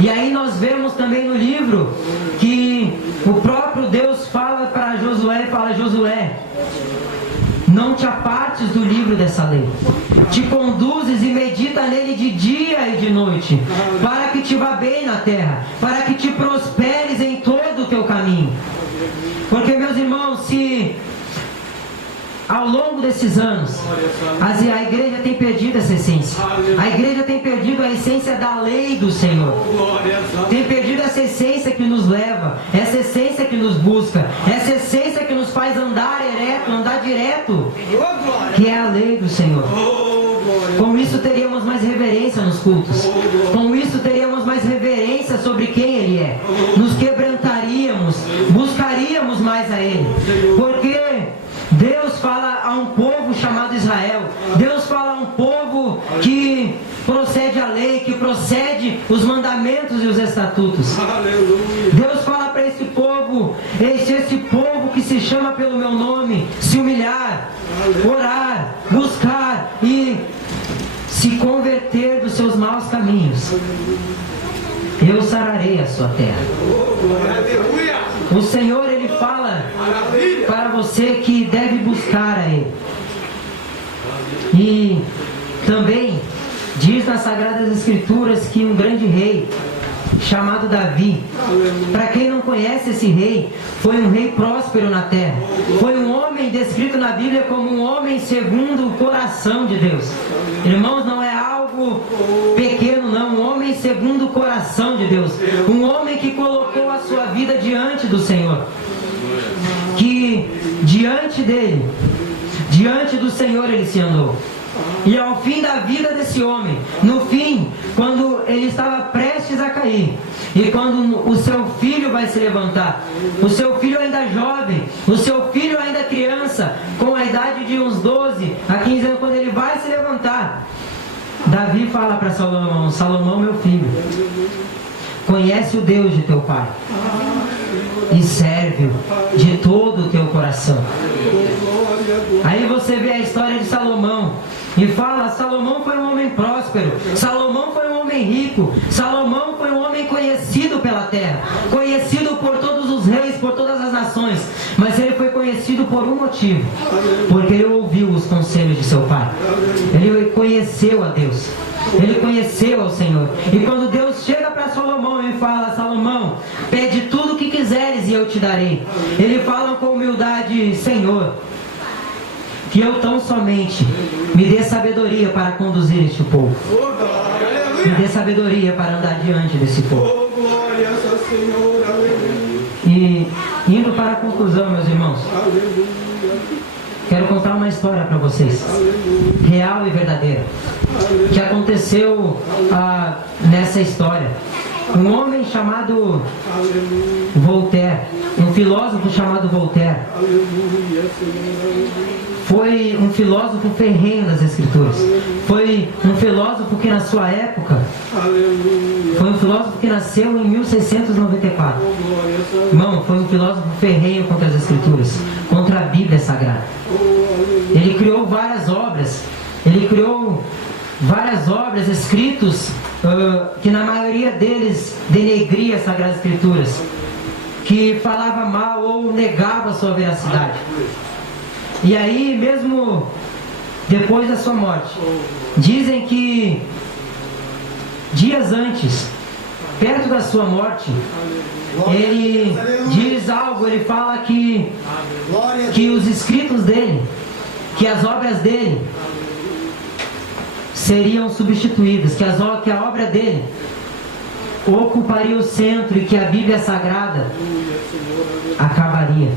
E aí nós vemos também no livro que o próprio Deus fala para Josué, fala, Josué, não te apartes do livro dessa lei, te conduzes e medita nele de dia e de noite, para que te vá bem na terra, para que te prosperes em todo o teu caminho. Porque, meus irmãos, se ao longo desses anos a igreja tem perdido essa essência, a igreja tem perdido a essência da lei do Senhor, tem perdido essa essência que nos leva, essa essência que nos busca, essa essência que nos faz andar ereto, andar direto, que é a lei do Senhor. Com isso teríamos mais reverência nos cultos, com isso teríamos mais reverência sobre quem Ele é, nos quebrantaríamos, buscaríamos mais a Ele, porque Deus fala a um povo chamado Israel, Deus fala a um povo que procede a lei, que procede os mandamentos e os estatutos. Deus fala para esse povo, esse povo que se chama pelo meu nome, se humilhar, orar, buscar e se converter dos seus maus caminhos, eu sararei a sua terra. O Senhor, Ele fala para você que deve buscar a Ele. E também diz nas Sagradas Escrituras que um grande rei chamado Davi, para quem não conhece esse rei, foi um rei próspero na terra, foi um homem descrito na Bíblia como um homem segundo o coração de Deus. Irmãos, não é algo pequeno não, um homem segundo o coração de Deus, um homem que colocou a sua vida diante do Senhor, que diante dele, diante do Senhor ele se andou. E ao fim da vida desse homem, no fim, quando ele estava prestes a cair, e quando o seu filho vai se levantar, o seu filho ainda jovem, o seu filho ainda criança, com a idade de uns 12 a 15 anos, quando ele vai se levantar, Davi fala para Salomão, Salomão, meu filho, conhece o Deus de teu pai e serve-o de todo o teu coração. Aí você vê a história de Salomão e fala, Salomão foi um homem próspero, Salomão foi um homem rico, Salomão foi um homem conhecido pela terra, conhecido por todos os reis, por todas as nações, mas ele foi conhecido por um motivo, porque ele ouviu os conselhos de seu pai, ele conheceu a Deus, ele conheceu ao Senhor. E quando Deus chega para Salomão e fala, Salomão, pede tudo o que quiseres e eu te darei, ele fala com humildade, Senhor, que eu tão somente me dê sabedoria para conduzir este povo, me dê sabedoria para andar diante desse povo. E Indo para a conclusão, meus irmãos, quero contar uma história para vocês, real e verdadeira, que aconteceu nessa história. Um homem chamado Voltaire, um filósofo chamado Voltaire, foi um filósofo ferrenho das Escrituras. Foi um filósofo que na sua época, foi um filósofo que nasceu em 1694. Irmão, foi um filósofo ferrenho contra as Escrituras, contra a Bíblia Sagrada. Ele criou várias obras, escritos que na maioria deles denegria as Sagradas Escrituras, que falava mal ou negava a sua veracidade. E aí, mesmo depois da sua morte, dizem que dias antes, perto da sua morte, ele diz algo, ele fala que os escritos dele, que as obras dele seriam substituídas, que a obra dele ocuparia o centro e que a Bíblia Sagrada acabaria.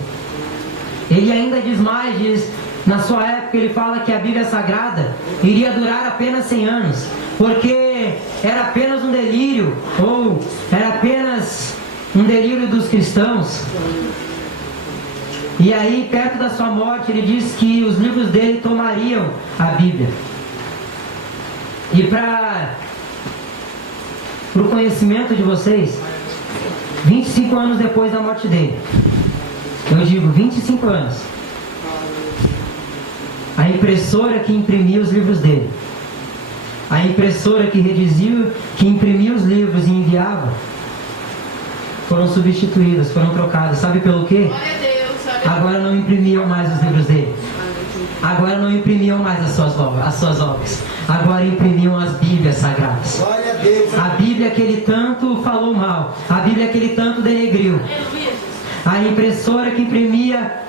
Ele ainda diz mais, na sua época ele fala que a Bíblia Sagrada iria durar apenas 100 anos, porque era apenas um delírio, ou era apenas um delírio dos cristãos. E aí, perto da sua morte, ele diz que os livros dele tomariam a Bíblia. E para o conhecimento de vocês, 25 anos depois da morte dele, eu digo 25 anos, a impressora que imprimia os livros dele, a impressora que redigia, que imprimia os livros e enviava, foram substituídas, foram trocadas. Sabe pelo quê? Agora não imprimiam mais os livros dele. Agora não imprimiam mais as suas obras. Agora imprimiam as Bíblias Sagradas. A Bíblia que ele tanto falou mal, a Bíblia que ele tanto denegriu. A impressora que imprimia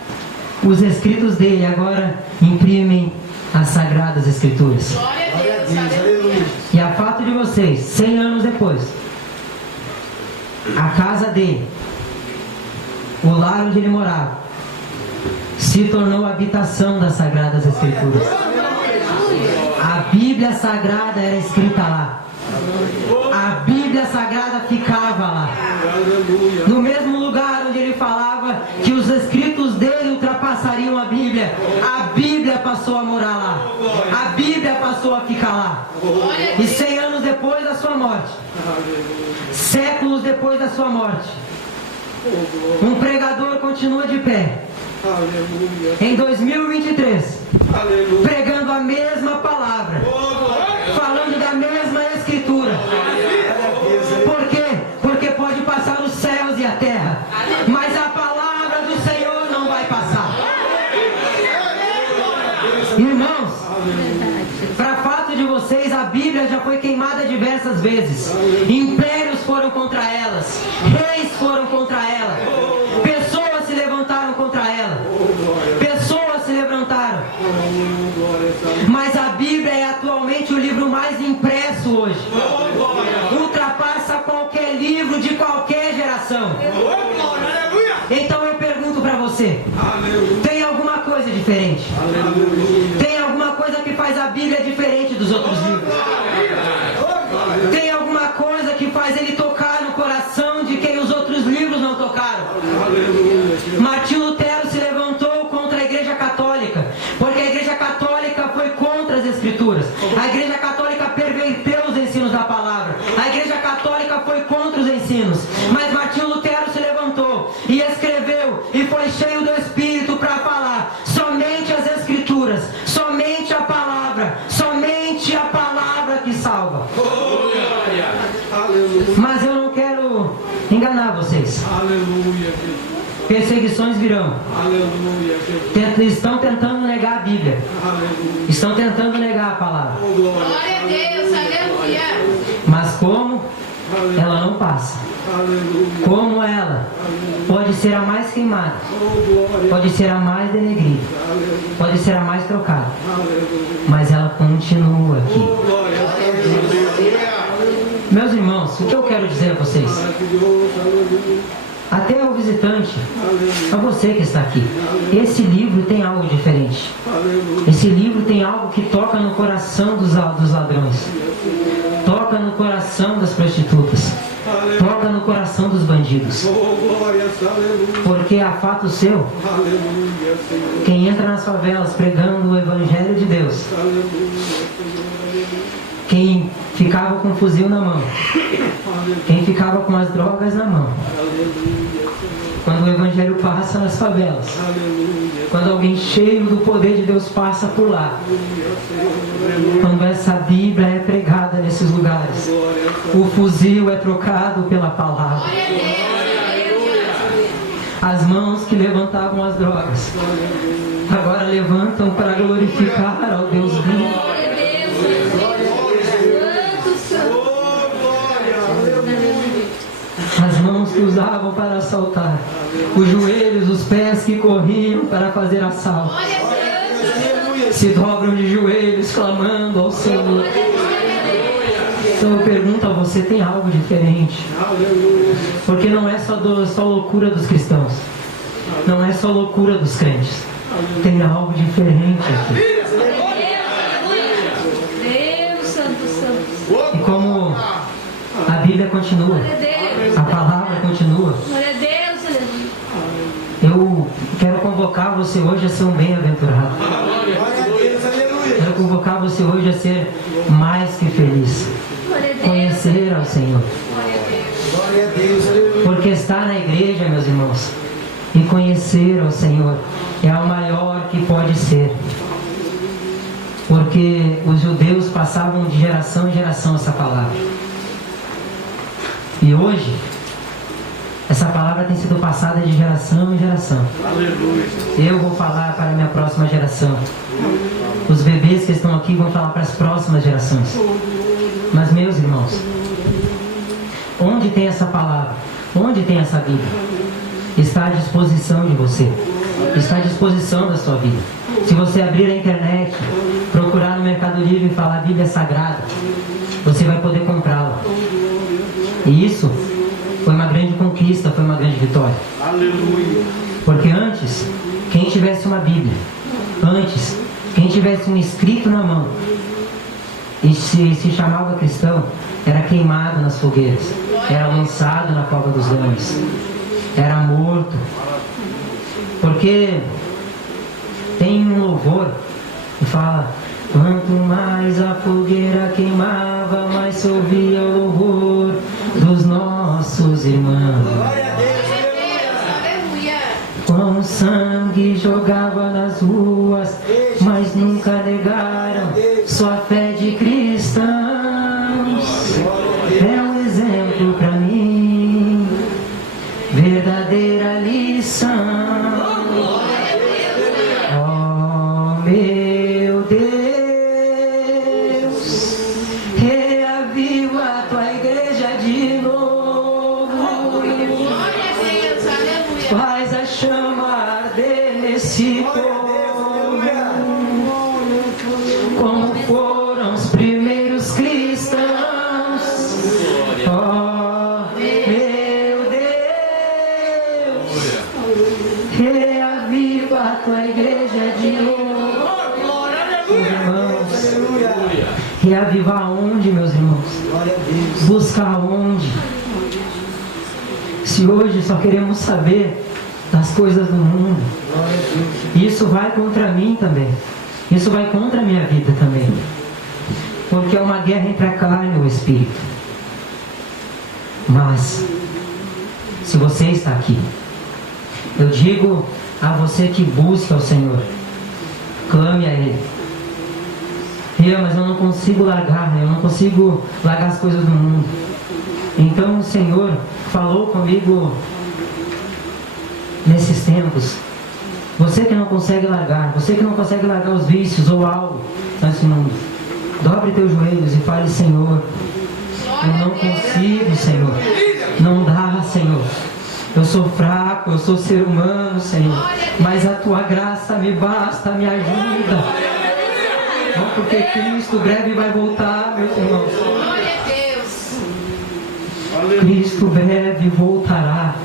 os escritos dele, agora imprimem as Sagradas Escrituras. E a fato de vocês, 100 anos depois, a casa dele, o lar onde ele morava, se tornou a habitação das Sagradas Escrituras. A Bíblia Sagrada era escrita lá. A Bíblia Sagrada ficava lá. No mesmo lugar onde ele falava que os escritos dele ultrapassariam a Bíblia passou a morar lá. A Bíblia passou a ficar lá. E 100 anos depois da sua morte, séculos depois da sua morte, um pregador continua de pé. Em 2023, pregando a mesma palavra, falando da mesma Escritura. Por quê? Porque pode passar os céus e a terra, mas a palavra do Senhor não vai passar. Irmãos, para fato de vocês, a Bíblia já foi queimada diversas vezes. Impérios foram contra elas, reis foram contra ela, pessoas se levantaram contra ela, pessoas se levantaram. Mas a Bíblia é atualmente o livro mais impresso hoje. Ultrapassa qualquer livro de qualquer geração. Então eu pergunto para você, tem alguma coisa diferente? Tem alguma coisa que faz a Bíblia diferente dos outros livros? Tem alguma coisa que faz ele tocar no coração de quem os outros livros não tocaram? Martinho Lutero se levantou contra a Igreja Católica, porque a Igreja Católica foi contra as Escrituras. A Igreja Católica perverteu os ensinos da palavra. A Igreja Católica foi contra os ensinos. Mas Martinho Lutero se levantou e escreveu e foi cheio do Espírito para falar somente as Escrituras, somente a palavra que salva. Mas eu não quero enganar vocês. Perseguições virão. Estão tentando negar a Bíblia. Estão tentando negar a palavra. Glória a Deus, aleluia. Mas como ela não passa, como ela pode ser a mais queimada, pode ser a mais denegrida, pode ser a mais trocada, mas ela continua aqui. Meus irmãos, o que eu quero dizer a vocês? Até o visitante você que está aqui. Esse livro tem algo diferente. Esse livro tem algo que toca no coração dos ladrões. Toca no coração das prostitutas. Toca no coração dos bandidos. Porque a fato seu, quem entra nas favelas pregando o Evangelho de Deus, quem ficava com um fuzil na mão, quem ficava com as drogas na mão, quando o Evangelho passa nas favelas, quando alguém cheio do poder de Deus passa por lá, quando essa Bíblia é pregada nesses lugares, o fuzil é trocado pela palavra. As mãos que levantavam as drogas agora levantam para glorificar ao Deus vivo. As mãos que usavam para assaltar, os joelhos, os pés que corriam para fazer assalto, se dobram de joelhos clamando ao Senhor. Então eu pergunto a você, tem algo diferente? Porque não é só loucura dos cristãos, não é só loucura dos crentes, tem algo diferente aqui. E como a Bíblia continua, a palavra continua, eu quero convocar você hoje a ser um bem-aventurado. Quero convocar você hoje a ser mais que feliz. Conhecer ao Senhor. Porque estar na igreja, meus irmãos, e conhecer ao Senhor é o maior que pode ser. Porque os judeus passavam de geração em geração essa palavra. E hoje, essa palavra tem sido passada de geração em geração. Eu vou falar para a minha próxima geração. Os bebês que estão aqui vão falar para as próximas gerações. Mas, meus irmãos, onde tem essa palavra? Onde tem essa Bíblia? Está à disposição de você. Está à disposição da sua vida. Se você abrir a internet, procurar no Mercado Livre e falar a Bíblia é sagrada, você vai poder comprá-la. E isso foi uma grande conquista, foi uma grande vitória. Aleluia. Porque antes, quem tivesse uma Bíblia, antes, quem tivesse um escrito na mão e se chamava cristão, era queimado nas fogueiras, era lançado na cova dos leões, era morto. Porque tem um louvor que fala: quanto mais a fogueira queimava, mais se ouvia o louvor dos nossos irmãos. Com o sangue jogava nas ruas, mas nunca negaram sua fé de cristãos. É um exemplo para mim, verdadeira lição. Oh meu Deus, reaviva a tua igreja de novo. Faz a chama arder nesse povo, como foram os primeiros cristãos. Oh meu Deus, reaviva a tua igreja de novo. Irmãos, reavivar onde, meus irmãos? Buscar onde? Se hoje só queremos saber das coisas do mundo, isso vai contra mim também. Isso vai contra a minha vida também. Porque é uma guerra entre a carne e o espírito. Mas, se você está aqui, eu digo a você que busca o Senhor, clame a Ele. Mas eu não consigo largar, eu não consigo largar as coisas do mundo. Então o Senhor falou comigo nesses tempos. Você que não consegue largar, você que não consegue largar os vícios ou algo nesse mundo, dobre teus joelhos e fale: Senhor, eu não consigo, Senhor, não dá, Senhor, eu sou fraco, eu sou ser humano, Senhor, mas a tua graça me basta, me ajuda. Não, porque Cristo breve vai voltar, meus irmãos. Cristo breve voltará.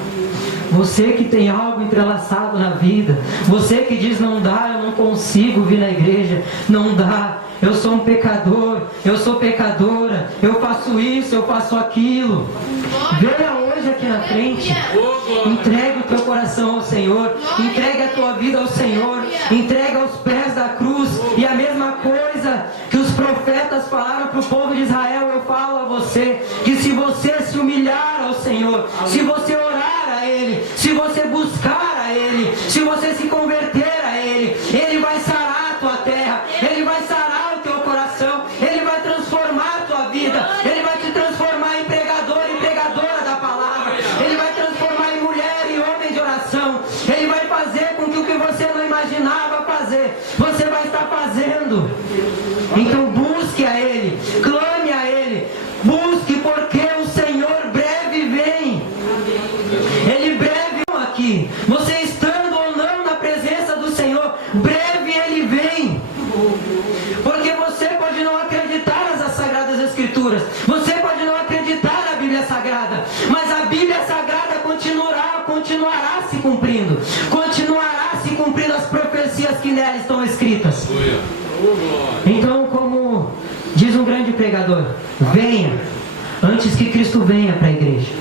Você que tem algo entrelaçado na vida, você que diz não dá, eu não consigo vir na igreja, não dá, eu sou um pecador, eu sou pecadora, eu faço isso, eu faço aquilo. Venha hoje aqui na frente, entregue o teu coração ao Senhor, entregue a tua vida ao Senhor, entregue aos pés da cruz. E a mesma coisa que os profetas falaram para o povo de Israel, eu falo a você, que se você se humilhar ao Senhor, se você orar a Ele, se você buscar a Ele, se você se converter a Ele, Ele vai sarar a tua terra, Ele vai sarar o teu coração, Ele vai transformar a tua vida, Ele vai te transformar em pregador e pregadora da palavra, Ele vai transformar em mulher e homem de oração, Ele vai fazer com que o que você não imaginava fazer, você vai estar fazendo. Então busque a Ele, clame a Ele, busque, porque o Senhor breve vem. Ele breve aqui, você estando ou não na presença do Senhor, breve Ele vem. Porque você pode não acreditar nas Sagradas Escrituras, você pode não acreditar na Bíblia Sagrada, mas a Bíblia Sagrada continuará se cumprindo, continuará se cumprindo as profecias que nela estão escritas. Então, como diz um grande pregador, venha antes que Cristo venha para a igreja.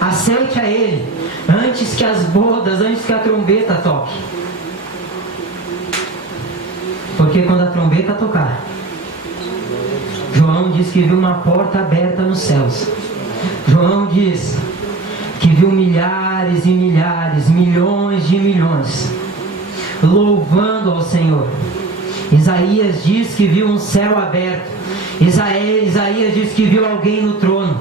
Aceite a Ele antes que as bodas, antes que a trombeta toque. Porque quando a trombeta tocar, João diz que viu uma porta aberta nos céus. João diz que viu milhares e milhares, milhões de milhões, louvando ao Senhor. Isaías diz que viu um céu aberto. Isaías diz que viu alguém no trono.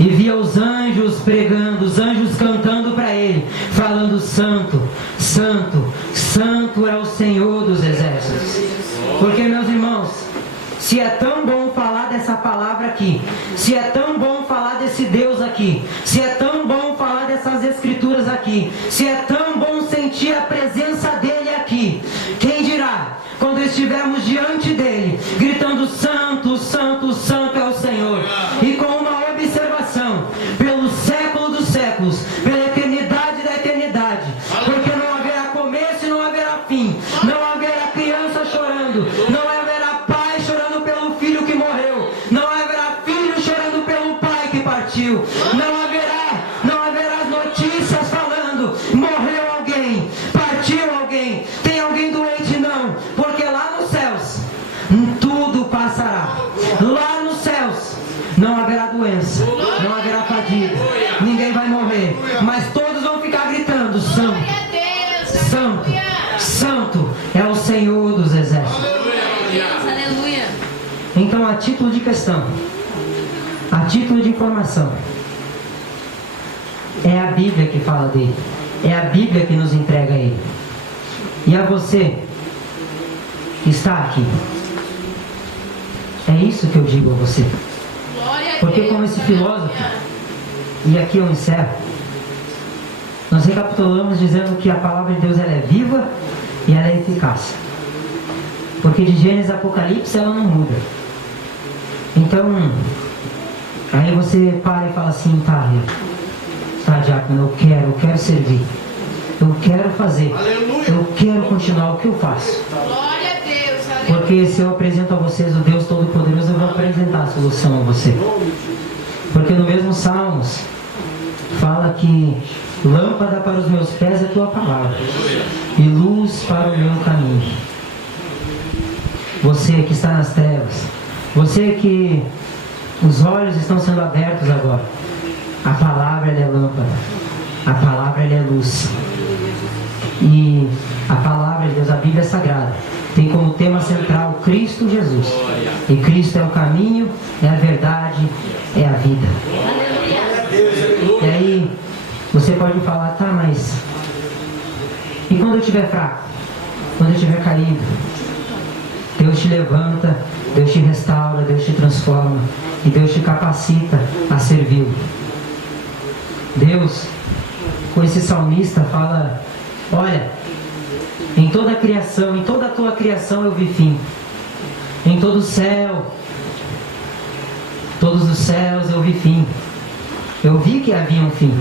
E via os anjos pregando, os anjos cantando para ele, falando: Santo, Santo, Santo é o Senhor dos exércitos. Porque, meus irmãos, se é tão bom falar dessa palavra aqui, se é tão bom falar desse Deus aqui, se é tão bom falar dessas escrituras aqui, se é tão bom sentir a presença dele aqui, quem dirá quando estivermos diante dele, gritando: Santo, Santo, Santo é o Senhor, e com uma observação, pelo século dos séculos, pela eternidade da eternidade, porque não haverá começo e não haverá fim, não haverá criança chorando, não haverá pai chorando pelo filho que morreu, não haverá filho chorando pelo pai que partiu, não haverá as notícias falando: morreu alguém, partiu alguém, tem alguém doente. Não, porque lá nos céus tudo passará. Lá nos céus não haverá doença, não haverá fadiga, ninguém vai morrer, mas todos vão ficar gritando: Santo, Santo, Santo é o Senhor dos exércitos. Então, a título de questão, a título de informação, é a Bíblia que fala dele, é a Bíblia que nos entrega a ele. E a você que está aqui, é isso que eu digo a você. Porque, como esse filósofo, e aqui eu encerro, nós recapitulamos dizendo que a palavra de Deus, ela é viva e ela é eficaz. Porque de Gênesis a Apocalipse ela não muda. Então, aí você para e fala assim: tá, diácono, eu quero servir, eu quero fazer, eu quero continuar o que eu faço. Porque se eu apresento a vocês o Deus Todo-Poderoso, eu vou apresentar a solução a você. Porque no mesmo Salmos fala que lâmpada para os meus pés é a tua palavra e luz para o meu caminho. Você que está nas trevas, você que os olhos estão sendo abertos agora, a palavra, ela é lâmpada, a palavra, ela é luz. E a palavra de Deus, a Bíblia Sagrada, tem como tema central Cristo Jesus. E Cristo é o caminho, é a verdade, é a vida. E aí você pode falar: tá, mas e quando eu estiver fraco? Quando eu estiver caído? Deus te levanta, Deus te restaura, Deus te transforma e Deus te capacita a servi-lo. Deus, com esse salmista, fala: olha, em toda a criação, em toda a tua criação eu vi fim. Em todo o céu, todos os céus eu vi fim. Eu vi que havia um fim.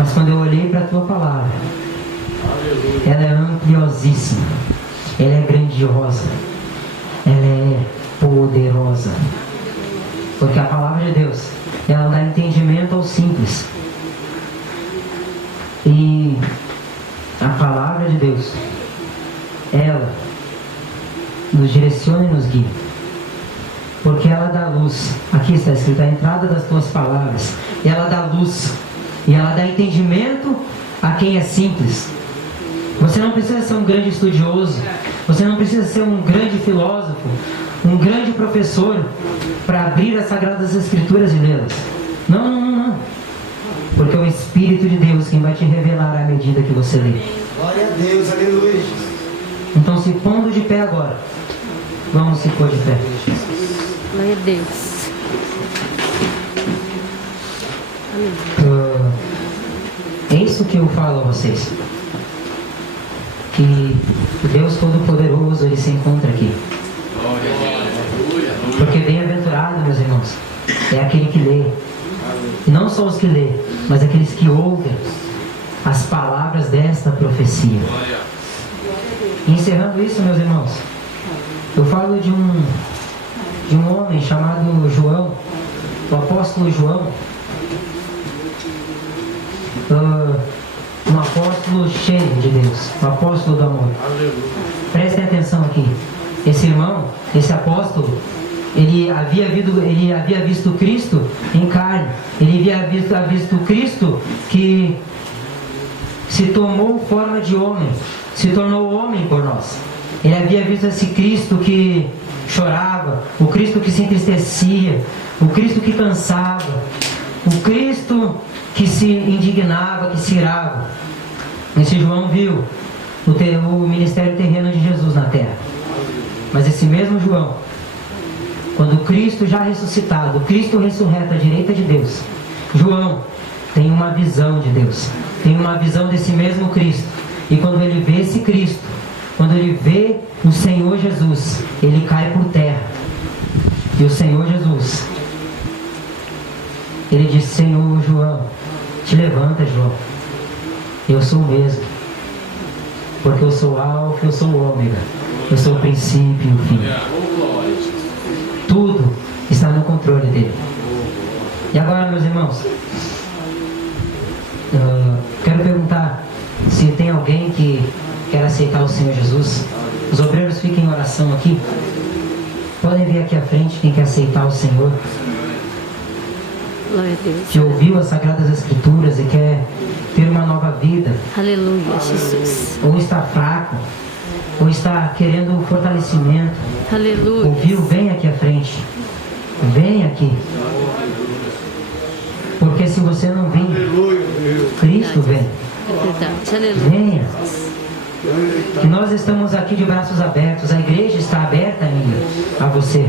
Mas quando eu olhei para a tua palavra, ela é ampliosíssima, ela é grandiosa, ela é poderosa. Porque a palavra de Deus, ela dá entendimento ao simples. E a palavra de Deus, ela nos direciona e nos guia. Porque ela dá luz. Aqui está escrito: a entrada das tuas palavras. Ela dá luz. E ela dá entendimento a quem é simples. Você não precisa ser um grande estudioso. Você não precisa ser um grande filósofo, um grande professor, para abrir as Sagradas Escrituras e lê-las. Não. Porque é o Espírito de Deus quem vai te revelar à medida que você lê. Glória a Deus, aleluia. Então, se pondo de pé agora, vamos se pôr de pé. Glória a Deus. É isso que eu falo a vocês. Que o Deus Todo-Poderoso, Ele se encontra aqui. Porque bem-aventurado, meus irmãos, é aquele que lê. E não só os que lê, mas aqueles que ouvem as palavras desta profecia. E encerrando isso, meus irmãos, eu falo de um homem chamado João, o apóstolo João, um apóstolo cheio de Deus, um apóstolo do amor. Prestem atenção aqui. Esse irmão, esse apóstolo, ele havia visto Cristo em carne. Ele havia visto Cristo que se tomou forma de homem, se tornou homem por nós. Ele havia visto esse Cristo que chorava, o Cristo que se entristecia, o Cristo que cansava, o Cristo que se indignava, que se irava. Esse João viu o ministério terreno de Jesus na terra. Mas esse mesmo João, quando Cristo já ressuscitado, Cristo ressurreto à direita de Deus, João tem uma visão de Deus, tem uma visão desse mesmo Cristo. E quando ele vê esse Cristo, quando ele vê o Senhor Jesus, ele cai por terra. E o Senhor Jesus, ele diz: Senhor João, te levanta, João. Eu sou o mesmo. Porque eu sou o Alfa, eu sou o Ômega. Eu sou o princípio e o fim. Tudo está no controle dele. E agora, meus irmãos, quero perguntar se tem alguém que quer aceitar o Senhor Jesus. Os obreiros fiquem em oração aqui. Podem vir aqui à frente quem quer aceitar o Senhor. Glória a Deus. Que ouviu as Sagradas Escrituras e quer ter uma nova vida. Aleluia, Jesus. Ou está fraco, ou está querendo fortalecimento. Aleluia. Ouviu? Vem aqui à frente. Vem aqui. Porque se você não vir, Cristo vem. É verdade. Aleluia. Venha. E nós estamos aqui de braços abertos. A igreja está aberta ainda a você.